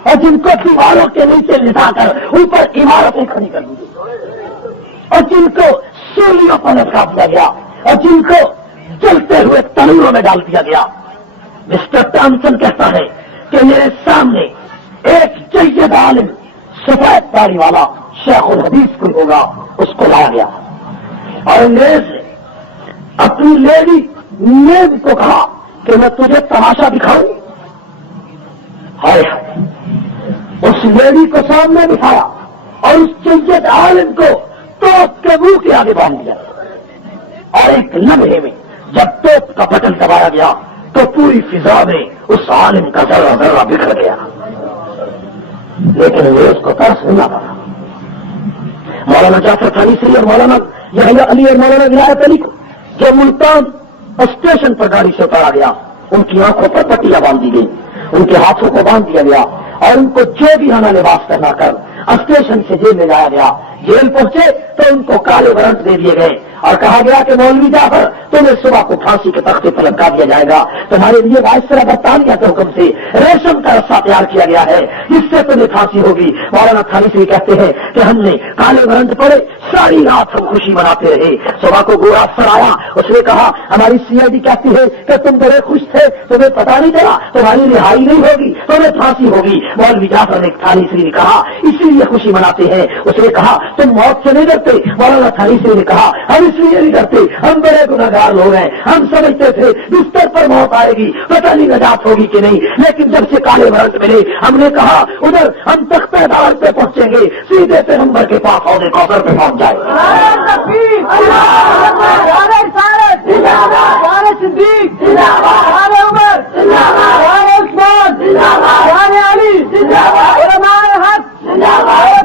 اور جن کو دیواروں کے نیچے لٹا کر اوپر عمارتیں کھڑی کر دی اور جن کو سولیوں پر لٹکا دیا گیا اور جن کو جلتے ہوئے تنوروں میں ڈال دیا گیا۔ مسٹر ٹامسن کہتا ہے کہ میرے سامنے ایک جید عالم سفید داڑھی والا شیخ الحدیث کوئی ہوگا، اس کو لایا گیا اور انگریز نے اپنی لیڈی نیب کو کہا کہ میں تجھے تماشا دکھاؤں. ہائے اس لیڈی کو سامنے بٹھایا اور اس جید عالم کو توپ کے منہ کے آگے باندھ دیا اور ایک لمحے میں جب توپ کا بٹن دبایا گیا تو پوری فضا میں اس عالم کا ذرہ ذرہ بکھر گیا. لیکن وہ اس کو ترس نہیں آتا تھا. مولانا جعفر تھانیسری اور مولانا یحییٰ علی اور مولانا ولایت علی کو جو ملتان اسٹیشن پر گاڑی سے اتارا گیا، ان کی آنکھوں پر پٹیاں باندھ دی گئی، ان کے ہاتھوں کو باندھ دیا گیا اور ان کو جو بھی آنا لباس پہنا کر اسٹیشن سے جیل میں لایا گیا. جیل پہنچے تو ان کو کالے ورنٹ دے دیے گئے اور کہا گیا کہ مولوی جعفر تمہیں صبح کو پھانسی کے تختے پر لٹکا دیا جائے گا. تمہارے لیے وائسرا برطانیہ کے حکم سے ریشم کا رسہ تیار کیا گیا ہے جس سے تمہیں پھانسی ہوگی. مولانا تھانیسری کہتے ہیں کہ ہم نے کالے ورنٹ پڑے، ساری رات ہم خوشی مناتے رہے. صبح کو گورا افسر آیا، اس نے کہا ہماری سی آئی ڈی کہتی ہے کہ تم بڑے خوش تھے، تمہیں پتا نہیں چلا، تمہاری رہائی نہیں ہوگی، تمہیں پھانسی ہوگی. مولوی جعفر نے تھانیسری نے کہا اسی لیے خوشی مناتے ہیں. اس نے کہا تم موت سے نہیں ڈرتے؟ مولانا تھانیسری نے کہا ہم اس لیے نہیں ڈرتے، ہم بڑے گناہگار لوگ ہیں، ہم سمجھتے تھے بستر پر موت آئے گی، پتہ نہیں نجات ہوگی کہ نہیں، لیکن جب سے کالے ورنٹ ملے ہم نے کہا ادھر ہم تختہ دار پہ پہنچیں گے، سیدھے پیغمبر کے پاس حوض کوثر پہ پہنچ جائے.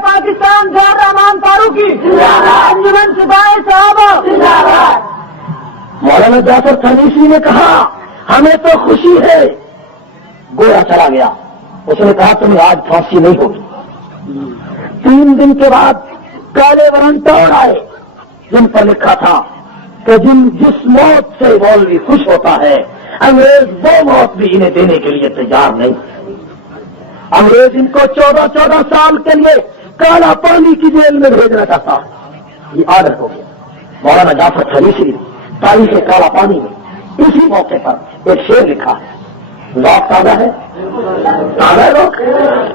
پاکستان جار رحمان فاروقی انجمن سپاہی صحابہ. مولانا جعفر تھانیسری نے کہا ہمیں تو خوشی ہے. گویا چلا گیا، اس نے کہا تمہیں آج پھانسی نہیں ہوگی. 3 دن کے بعد کالے ورنٹ اور آئے جن پر لکھا تھا کہ جس موت سے مولوی خوش ہوتا ہے انگریز وہ موت بھی انہیں دینے کے لیے تیار نہیں. انگریز ان کو 14 سال کے لیے کالا پانی کی جیل میں بھیجنا چاہتا. یہ عادت ہو گیا. مولانا جعفر تھانیسری تاریخ کالا پانی میں اسی موقع پر ایک شعر لکھا ہے. لوگ تازہ ہے لوگ.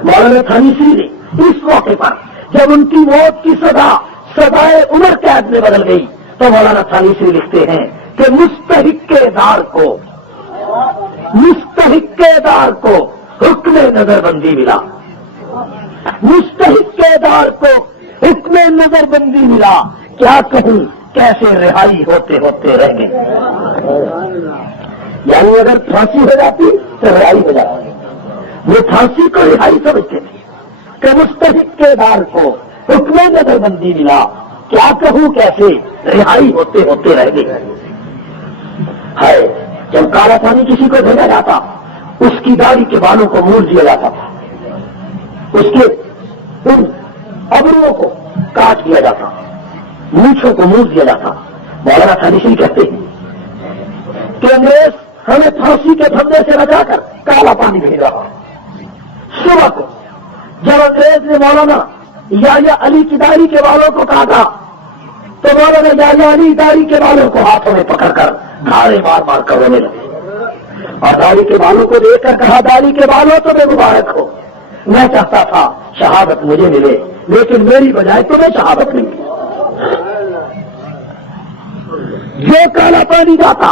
مولانا تھانیسری نے اس موقع پر جب ان کی موت کی سزائے عمر قید میں بدل گئی تو مولانا تھانیسری لکھتے ہیں کہ مستحق دار کو حکم نظر بندی ملا. مستحق دار کو حکم نظر بندی ملا. کیا کہوں کیسے رہائی ہوتے ہوتے رہ گئے. یعنی اگر پھانسی ہو جاتی تو رہائی ہو جاتی. وہ پھانسی کو رہائی سمجھتے تھے کہ مستحق دار کو حکم نظر بندی ملا. کیا کہوں کیسے رہائی ہوتے ہوتے رہ گئے. ہے جب کالا پانی کسی کو بھیجا جاتا اس کی داڑھی کے بالوں کو مول دیا جاتا تھا، اس کے ان ابروؤں کو کاٹ دیا جاتا، مونچھوں کو مول دیا جاتا. مولانا تھانیسری کہتے ہیں کہ انگریز ہمیں پھانسی کے دھندے سے بچا کر کالا پانی بھیج رہا. صبح کو جب انگریز نے مولانا یحییٰ علی کی داڑھی کے بالوں کو کاٹا تو مولانا یحییٰ علی داڑھی کے بالوں کو ہاتھوں میں پکڑ کر دھاڑے مار مار کر رونے لگے اور داڑھی کے بالوں کو دیکھ کر کہا داڑھی کے بالوں تو بے مبارک ہو. میں چاہتا تھا شہادت مجھے ملے لیکن میری بجائے تمہیں شہادت نہیں ملی. جو کالا پانی جاتا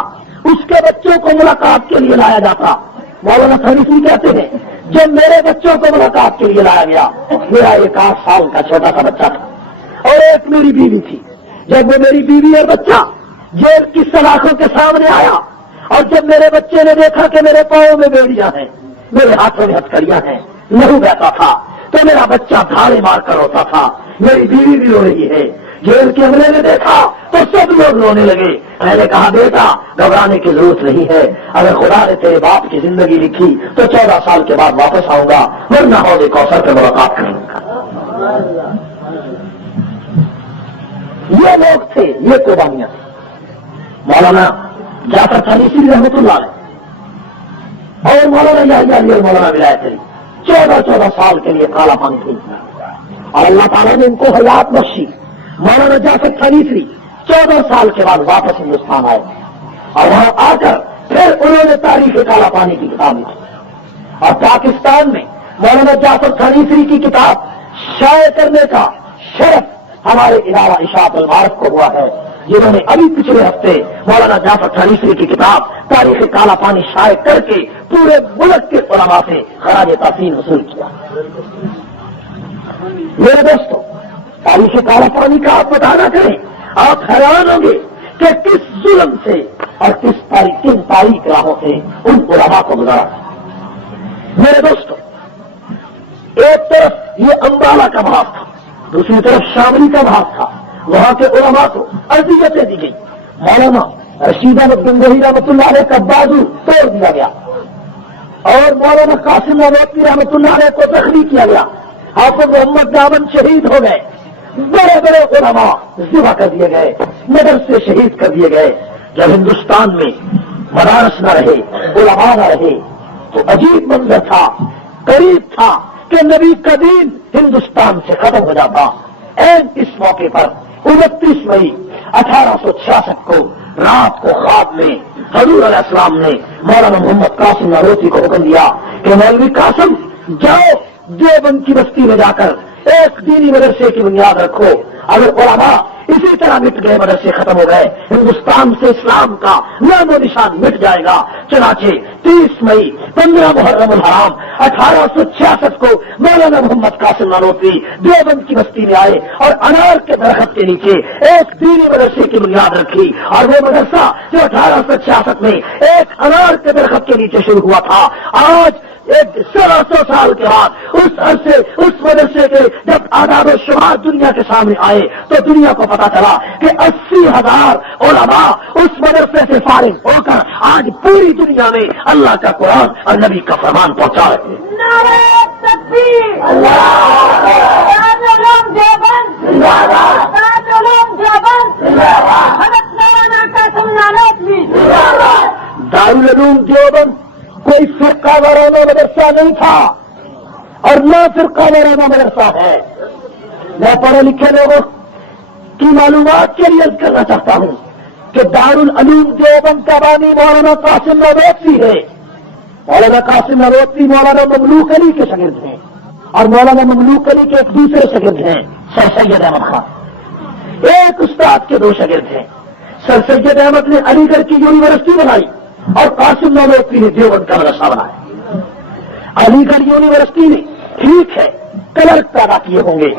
اس کے بچوں کو ملاقات کے لیے لایا جاتا. مولانا تھانیسری کہتے ہیں جب میرے بچوں کو ملاقات کے لیے لایا گیا، میرا 8 سال کا چھوٹا سا بچہ تھا اور ایک میری بیوی تھی. جب وہ میری بیوی اور بچہ جیل کی سلاخوں کے سامنے آیا اور جب میرے بچے نے دیکھا کہ میرے پاؤں میں بیڑیاں ہیں، میرے ہاتھوں میں ہتھکڑیاں ہیں، لہو بہتا تھا تو میرا بچہ دھاڑے مار کر روتا تھا، میری بیوی بھی رو رہی ہے. جیل کے عملے نے دیکھا تو سب لوگ رونے لگے. میں نے کہا بیٹا گھبرانے کی ضرورت نہیں ہے، اگر خدا نے تیرے باپ کی زندگی لکھی تو 14 سال کے بعد واپس آؤں گا، ورنہ حوض کوثر پہ ملاقات کروں گا. یہ لوگ تھے، یہ قربانیاں تھیں. مولانا جعفر تھانیسری رحمۃ اللہ علیہ اور مولانا یحییٰ علی اور مولانا ولایت علی 14 سال کے لیے کالا پانی تھی اور اللہ تعالیٰ نے ان کو حیات بخشی. مولانا جعفر تھانیسری 14 سال کے بعد واپس ہندوستان آئے اور وہاں آ کر پھر انہوں نے تاریخ کالا پانی کی کتاب لکھی اور پاکستان میں مولانا جعفر تھانیسری کی کتاب شائع کرنے کا شرف ہمارے علاوہ اشاعت المعارف کو ہوا ہے، جنہوں نے ابھی پچھلے ہفتے مولانا جعفر تھانیسری کی کتاب تاریخ کالا پانی شائع کر کے پورے ملک کے علماء سے خراج تحسین وصول کیا۔ میرے دوستوں، تاریخ کالا پانی کا آپ پتہ نہ کریں، آپ حیران ہوں گے کہ کس ظلم سے اور کن تاریخ راہوں سے ان علماء کو گزارا۔ میرے دوستوں، ایک طرف یہ امبالہ کا بھاگ تھا، دوسری طرف شاملی کا بھاگ تھا، وہاں کے علماء کو اذیتیں دی گئی، مولانا رشید احمد گنگوہی رحمۃ اللہ علیہ کا بازو توڑ دیا گیا اور مولانا قاسم نانوتوی رحمۃ اللہ علیہ کو زخمی کیا گیا، حافظ محمد دامن شہید ہو گئے، بڑے بڑے علماء ذبح کر دیے گئے، مدرسے شہید کر دیے گئے۔ جب ہندوستان میں مدارس نہ رہے، علماء نہ رہے، تو عجیب منظر تھا، قریب تھا کہ نبی کا دین ہندوستان سے ختم ہو جاتا۔ اس موقع پر 29 مئی 1866 کو رات کو خواب میں حضور علیہ السلام نے مولانا محمد قاسم نانوتوی کو حکم دیا کہ مولوی قاسم جاؤ دیوبند کی بستی میں جا کر ایک دینی مدرسے کی بنیاد رکھو، اگر علماء اسی طرح مٹ گئے، مدرسے ختم ہو گئے، ہندوستان سے اسلام کا نام و نشان مٹ جائے گا۔ چنانچہ 30 مئی 15 محرم الحرام 1866 کو مولانا محمد قاسم نانوتوی دیوبند کی بستی میں آئے اور انار کے درخت کے نیچے ایک دینی مدرسے کی بنیاد رکھی، اور وہ مدرسہ جو 1866 میں ایک انار کے درخت کے نیچے شروع ہوا تھا، آج 100 سال کے بعد اس مدرسے کے جب آداب و شمار دنیا کے سامنے آئے تو دنیا کو پتا چلا کہ 80,000 علماء اس مدرسے سے فارغ ہو کر آج پوری دنیا میں اللہ کا قرآن اور نبی کا فرمان پہنچا رہے ہیں۔ نعرہ تکبیر، تاج علوم دیوبند زندہ باد، تاج علوم دیوبند زندہ باد، حضرت مولانا قاسم نانوتوی زندہ باد۔ دارالعلوم دیوبند کوئی فرقہ وارانہ مدرسہ نہیں تھا اور نہ فرقہ وارانہ مدرسہ ہے۔ میں پڑھے لکھے لوگوں کی معلومات کے لیے عرض کرنا چاہتا ہوں کہ دارالعلوم دیوبند کا بانی مولانا قاسم نانوتوی ہے۔ مولانا قاسم نانوتوی مولانا مملوک علی کے شاگرد ہیں اور مولانا مملوک علی کے ایک دوسرے شاگرد ہیں سر سید احمد خان۔ ایک استاد کے 2 شاگرد ہیں، سر سید احمد نے علی گڑھ کی یونیورسٹی بنائی اور قاسم نانوتوی نے دیوبند کا مدرسہ بنایا۔ علی گڑھ یونیورسٹی نے ٹھیک ہے کلرک پیدا کیے ہوں گے،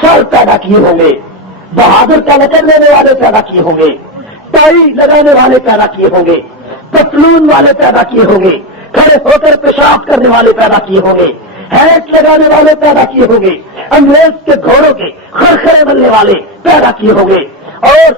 سر پیدا کیے ہوں گے، بہادر کا لقب لینے والے پیدا کیے ہوں گے، ٹائی لگانے والے پیدا کیے ہوں گے، پتلون والے پیدا کیے ہوں گے، کھڑے ہو کر پیشاب کرنے والے پیدا کیے ہوں گے، ہیٹ لگانے والے پیدا کیے ہوں گے، انگریز کے گھوڑوں کے خرخرے بننے والے پیدا کیے ہوں گے، اور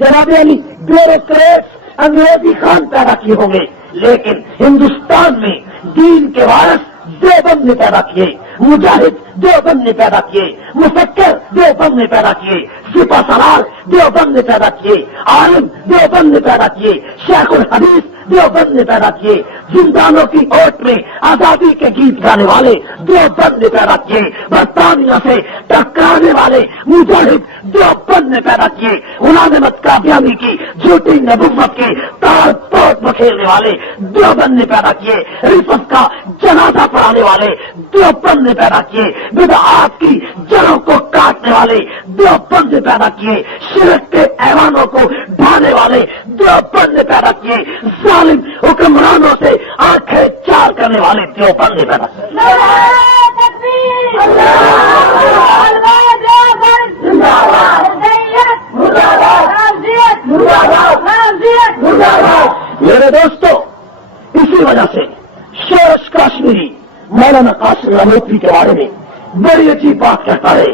جناب علی بیوروکریٹس انگریزی خان پیدا کیے ہوں گے، لیکن ہندوستان میں دین کے وارث دیوبند نے پیدا کیے، مجاہد دیوبند نے پیدا کیے، مفکر دیوبند نے پیدا کیے، سپہ سالار دیوبند نے پیدا کیے، عالم دیوبند نے پیدا کیے، شیخ الحدیث دیوبند نے پیدا کیے، زندانوں کی اوٹ میں آزادی کے گیت گانے والے دیوبند نے پیدا کیے، برطانیہ سے ٹکرانے والے مجاہد دیوبند نے پیدا کیے، غلام احمد قادیانی کی جھوٹی نبوت کے تار پوٹ بکھیرنے والے دیوبند نے پیدا کیے، رفت کا جنازہ پڑھانے والے دیوبند نے پیدا کیے، بدعات کی جڑوں کو کاٹنے والے دیوبند نے پیدا کیے، شرک کے ایوانوں کو ڈھانے والے دیوبند نے پیدا کیے، ظالم حکمرانوں سے آنکھیں چار کرنے والے دیوبند نے پیدا کیے۔ نعرہ تکبیر، اللہ دیوبند زندہ باد، سید زندہ باد، غازیت زندہ باد، غازیت زندہ باد۔ میرے دوستو، اسی وجہ سے شورش کاشمیری مولانا قاسم نانوتوی کے بارے میں بڑی اچھی بات کہتا ہے۔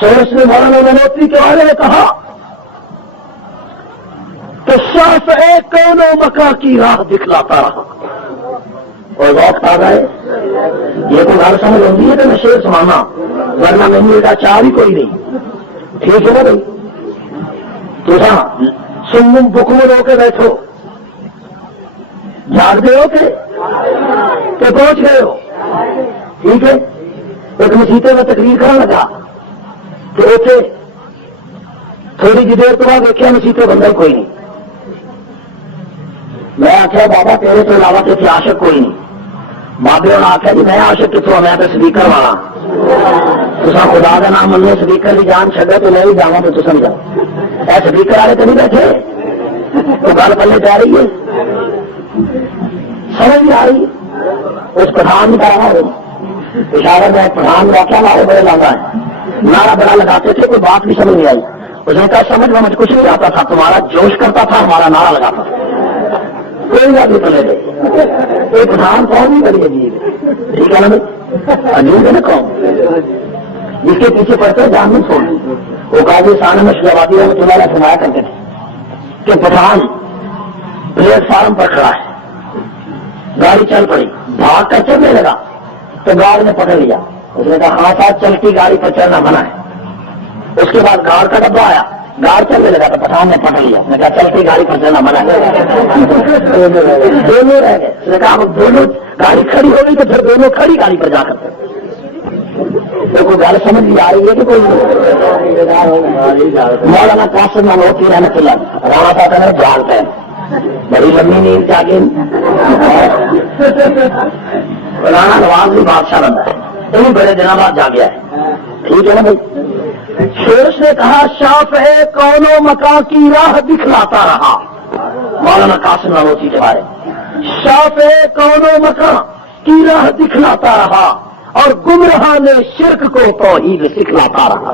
شورش نے مولانا نانوتوی کے بارے میں کہا کہ شافع کون و مکا کی راہ دکھلاتا رہا۔ اور وقت آ گئے، یہ کوئی حال سمجھ ہوتی ہے کہ میں شیر سنانا، ورنہ میں نے کا چار ہی کوئی نہیں، ٹھیک ہے نا بھائی؟ تو سنگم بکم رو کے بیٹھو، جاگتے ہو کہ پہنچ گئے ہو، ٹھیک ہے؟ ایک مسیطے میں تقریر کرنے لگا کہ اتنے تھوڑی جی دیر تو بعد دیکھا مسیطے بندہ کوئی نہیں، میں آخیا بابا تیرے تو علاوہ تے عاشق کوئی نہیں. بابے نے آخیا جی میں عاشق کتوں میں تو سپیکر والا. تصا خدا کا نام منو سپیکر کی جان چڈو تو میں بھی جاوا تو تم سمجھا اے سپیکر والے تو نہیں بیٹھے تو گل پلے پی رہی ہے سمجھ نہیں آ رہی. اس پٹھان کا پشاور میں پٹھان واقعہ نعرے بڑے لانا ہے. نعرہ بڑا لگاتے تھے کوئی بات بھی سمجھ نہیں آئی. اس نے کہا سمجھ میں کچھ نہیں آتا تھا تمہارا جوش کرتا تھا ہمارا نعرہ لگاتا تھا. کوئی بات نہیں پلے گئے. ایک پٹھان قوم نہیں کری عجیب ٹھیک ہے نا بھائی عجیب ہے نا قوم جس کے پیچھے پڑتے جان نہیں چھوڑ. وہ قاضی ثانیہ مشرفی میں تمہارا فرمایا کرتے تھے کہ پٹھان پلیٹ فارم پر کھڑا ہے. گاڑی چل پڑی بھاگ کر چلنے لگا تو گارڈ نے پکڑ لیا. اس نے کہا ہاں صاحب چلتی گاڑی پر چلنا منع ہے. اس کے بعد گارڈ کا ڈبہ آیا گاڑ چلنے لگا تو پٹھان نے پکڑ لیا. اس نے کہا چلتی گاڑی پر چلنا منع ہے. دونوں رہ گئے. اس نے کہا دونوں گاڑی کھڑی ہو گئی تو پھر دونوں کھڑی گاڑی پر جا کر تو کوئی گل سمجھ نہیں آ رہی ہے کہ کوئی مولانا قاسم نانوتوی رحمۃ اللہ رانا صاحب نے جانتے ہیں بڑی لمبی نیند چاہیے. رانا نواز بھی بادشاہ بنتا ہے یہ بھی بڑے دنوں بعد جا گیا ہے. ٹھیک ہے نا بھائی. شیرش نے کہا شاف ہے کونوں مکاں کی راہ دکھلاتا رہا. مولانا قاسم نانوتوی کے بارے شاف ہے کونوں مکاں کی راہ دکھلاتا رہا اور گمراہ نے شرک کو توحید سکھلاتا رہا.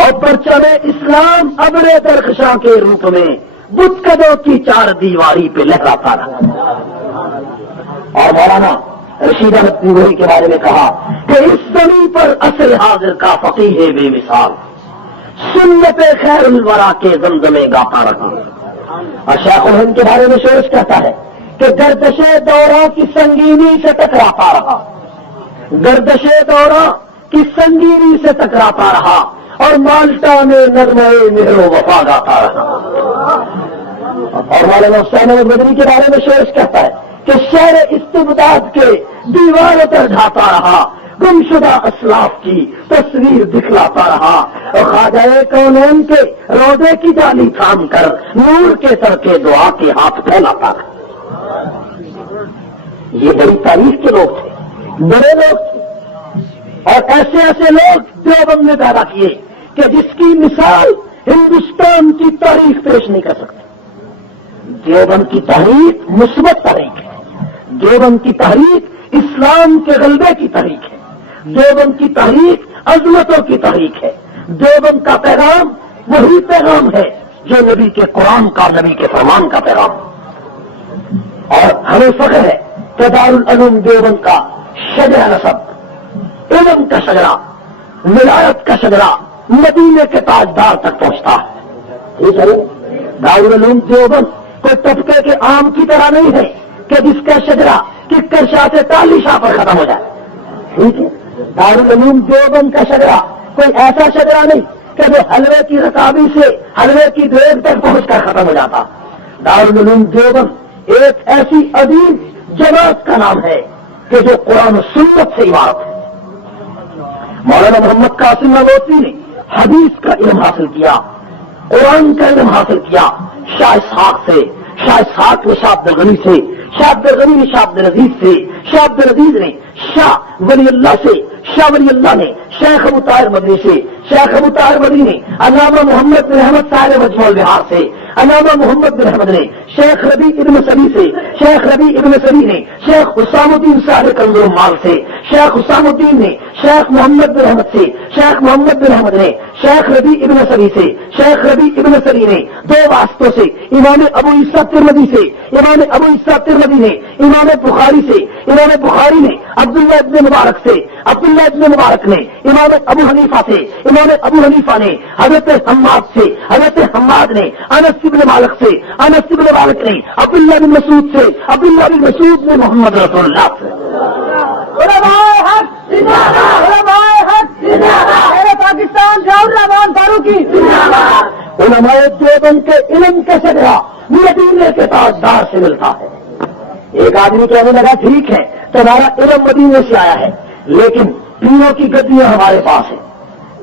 اور پرچم اسلام ابر درخشاں کے روپ میں بتکدوں کی چار دیواری پہ لہراتا رہا. اور مولانا رشید احمد گنگوہی کے بارے میں کہا کہ اس زمین پر عصر حاضر کا فقیہ ہے بے مثال سنت خیر الورا کے زمزمے گاتا رہا. اور شیخ الہند کے بارے میں شورش کہتا ہے کہ گردش دورہ کی سنگینی سے ٹکراتا رہا. گردش دورہ کی سنگینی سے ٹکراتا رہا اور مالٹا میں نغمے مہر و وفا گاتا رہا. اور مولانا حسین احمد مدنی کے بارے میں شورش کہتا ہے کہ شہر استبداد کے دیواروں پر ڈھاتا رہا گمشدہ اسلاف کی تصویر دکھلاتا رہا اور خواجہ کونین کے روضے کی جالی تھام کر نور کے سر کے دعا کے ہاتھ پھیلاتا رہا. یہ بڑی تاریخ کے لوگ تھے بڑے لوگ تھے اور ایسے ایسے لوگ دیوبند نے پیدا کیے کہ جس کی مثال ہندوستان کی تاریخ پیش نہیں کر سکتی. دیوبند کی تحریک مثبت تحریک ہے. دیوبند کی تحریک اسلام کے غلبے کی تحریک ہے. دیوبند کی تحریک عظمتوں کی تحریک ہے. دیوبند کا پیغام وہی پیغام ہے جو نبی کے قرآن کا نبی کے فرمان کا پیغام. اور ہمیں فخر ہے کہ دارالعلوم دیوبند کا شجرہ نسب علم کا شجرہ ولایت کا شجرہ مدینے کے تاجدار تک پہنچتا ہے. دارالعلوم دیوبند کوئی طبقے کے عام کی طرح نہیں ہے کہ جس کا شجرہ ککر شاہ سے ٹالی شاہ پر ختم ہو جائے. ٹھیک ہے. دارالعلوم دیوبند کا شجرہ کوئی ایسا شجرہ نہیں کہ وہ حلوے کی رکابی سے حلوے کی دیگ تک پہنچ کر ختم ہو جاتا. دارالعلوم دیوبند ایک ایسی عظیم جماعت کا نام ہے کہ جو قرآن و سنت سے عبارت ہے. مولانا محمد قاسم نانوتوی نے حدیث کا علم حاصل کیا قرآن کا علم حاصل کیا شاہ اسحاق سے. شاہ اسحاق نے شاہ عبدالغنی سے شاہ عبدالغنی نے شاہ عبدالعزیز سے شاہ عبدالعزیز نے شاہ ولی اللہ سے شاہ ولی اللہ نے شیخ ابو طاہر مدنی سے شیخ ابو طاہر مدنی نے علامہ محمد بن احمد صاحب مجموع البحار سے علامہ محمد بن احمد نے شیخ ربیع ابن سبی سے شیخ ربیع ابن سبی نے شیخ حسام الدین صاحب کنز المال سے شیخ حسام الدین نے شیخ محمد بن احمد سے شیخ محمد بن احمد نے شیخ ربیع ابن سبی سے شیخ ربیع ابن سبی نے دو واسطوں سے امام ابو عیسیٰ ترمذی سے امام ابو عیسیٰ ترمذی نے امام بخاری سے امام بخاری نے عبداللہ ابن مبارک سے عبداللہ ابن مبارک نے امام ابو حنیفہ سے امام ابو حنیفہ نے حضرت حماد سے حضرت حماد نے انس بن مالک سے انس بن مالک نے عبداللہ بن مسعود سے عبداللہ بن مسعود نے محمد رسول اللہ سے. پاکستان رحمان فاروقی علماء دیوبند کے علم کا شجرہ مدینے کے تاجدار سے ملتا ہے. ایک آدمی کہنے لگا ٹھیک ہے تمہارا علم مدینے سے آیا ہے لیکن پیروں کی گدیاں ہمارے پاس ہیں.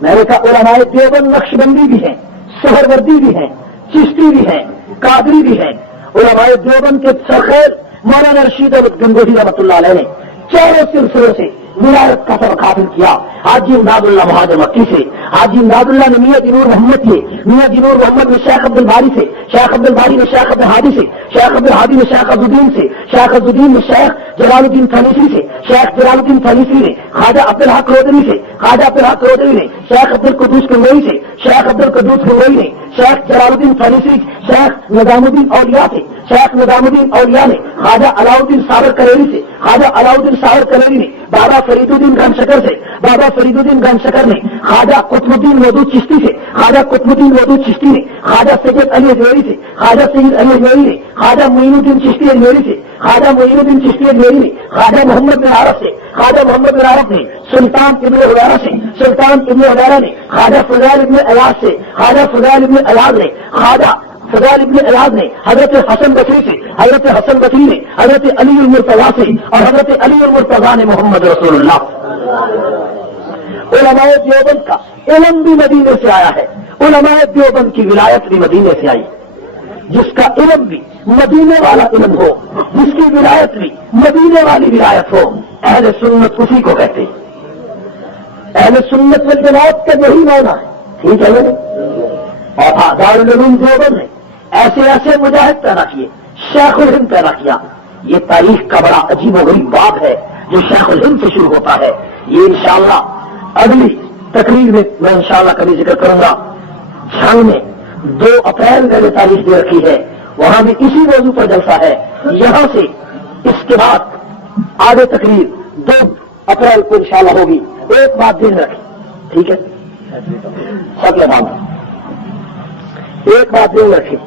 میں نے کہا علماء دیوبند نقشبندی بھی ہیں سہروردی بھی ہیں چشتی بھی ہیں قادری بھی ہیں علماء دیوبند کے سرخیر مولانا رشید احمد گنگوہی رحمۃ اللہ علیہ نے چاروں سلسلوں سے ولایت کا سبق حاصل کیا. حاجی امداد اللہ مہاجر مکی سے، حاجی امداد اللہ نے میاں جنور محمد سے، میاں جنور محمد نے شیخ عبد الباری سے، شیخ عبد الباری نے شیخ عبد الحادی سے، شیخ عبد الحادی نے شیخ عبد الدین سے، شیخ عبد الدین نے شیخ جلال الدین فنیسی سے، شیخ جلال الدین فنیسی نے خواجہ عبد الحق رودری سے، خواجہ عبد الحق رودری نے شیخ عبد القدوس کنگوئی سے، شیخ عبد القدوس کنگوئی نے شیخ جلال الدین فنیسی، شیخ نظام الدین اولیاء سے، شیخ نظام الدین اولیاء نے خواجہ علاؤدین ساور کلیری سے، خواجہ علاؤدین ساور کلیری نے بابا فرید الدین گن شکر سے، بابا فرید الدین گن شکر نے خواجہ قطب الدین ودود چشتی سے، خواجہ قطب الدین ودود چشتی نے خواجہ سید علی اجمیری سے، خواجہ سید علی اجمیری نے خواجہ معین الدین چشتی اجمیری سے، خواجہ معین الدین چشتی اجمیری نے خواجہ محمد بن عارف سے، خواجہ محمد بن عارف نے سلطان ابن حویرہ سے، سلطان ابن حویرہ نے خواجہ فضیل ابن ایاز سے، خواجہ فضیل ابن ایاز نے خواجہ فضیل ابن ایاز نے حضرت حسن بصری سے، حضرت حسن بصری نے حضرت علی المرتضیٰ سے، اور حضرت علی المرتضیٰ نے محمد رسول اللہ. علماء دیوبند کا علم بھی مدینے سے آیا ہے، علماء دیوبند کی ولایت بھی مدینے سے آئی. جس کا علم بھی مدینے والا علم ہو، جس کی ولایت بھی مدینے والی ولایت ہو، اہل سنت اسی کو کہتے ہیں. اہل سنت والجماعت کا یہی معنی ہے. ٹھیک ہے نا؟ اور دارالعلوم دیوبند نے ایسے ایسے مجاہد پیدا کیے، شیخ الہند پیدا کیا. یہ تاریخ کا بڑا عجیب و غریب باب ہے جو شیخ الہند سے شروع ہوتا ہے. یہ انشاءاللہ اگلی تقریر میں انشاءاللہ کبھی ذکر کروں گا. جھنگ میں 2 اپریل میں نے تاریخ دے رکھی ہے، وہاں بھی اسی موضوع پر جلسہ ہے. یہاں سے اس کے بعد آگے تقریر 2 اپریل کو انشاءاللہ ہوگی. ایک بات دین رکھیں، ٹھیک ہے؟ سب لوگ ایک بات دین رکھیں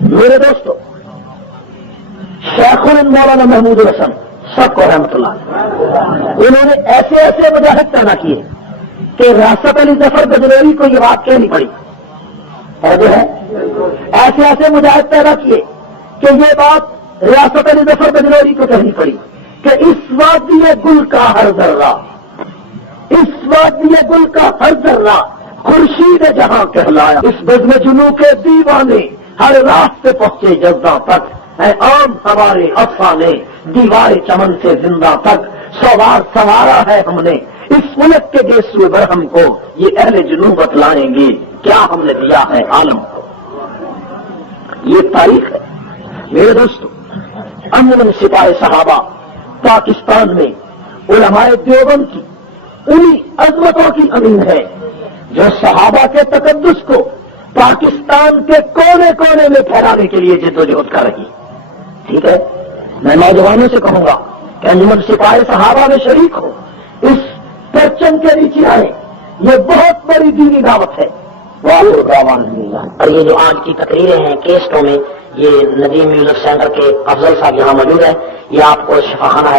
میرے دوستو. شیخ الہند مولانا محمود الحسن سب کو رحمت اللہ، انہوں نے ایسے ایسے مجاہد پیدا کیے کہ ریاست علی ظفر بجنوری کو یہ بات کہنی پڑی. اور جو ہے ایسے ایسے مجاہد پیدا کیے کہ یہ بات ریاست علی ظفر بجنوری کو کہنی پڑی کہ اس وادی گل کا ہر ذرہ، اس وادی گل کا ہر ذرہ خورشید جہاں کہلایا. اس بزم جنوں کے دیوانے ہر رات سے پہنچے جزا تک، اے عام ہمارے افسانے دیوار چمن سے زندہ تک. سوار سوارا ہے ہم نے اس ملک کے گیسوئے برہم کو، یہ اہل جنوں بتلائیں گے کیا ہم نے دیا ہے عالم کو. یہ تاریخ ہے میرے دوستو. انجمن سپاہی صحابہ پاکستان میں علماء دیوبند کی انہی عظمتوں کی امین ہے جو صحابہ کے تقدس کو پاکستان کے کونے کونے میں پھیلانے کے لیے جدوجہد کر رہی. ٹھیک ہے؟ میں نوجوانوں سے کہوں گا کہ انجمن سپاہی صحابہ میں شریک ہو، اس پرچم کے نیچے آئے. یہ بہت بڑی دینی دعوت ہے. اور یہ جو آج کی تقریریں ہیں کیسٹوں میں، یہ ندیم میوزک سینٹر کے افضل صاحب یہاں موجود ہیں. یہ آپ کو شفاخانہ ہے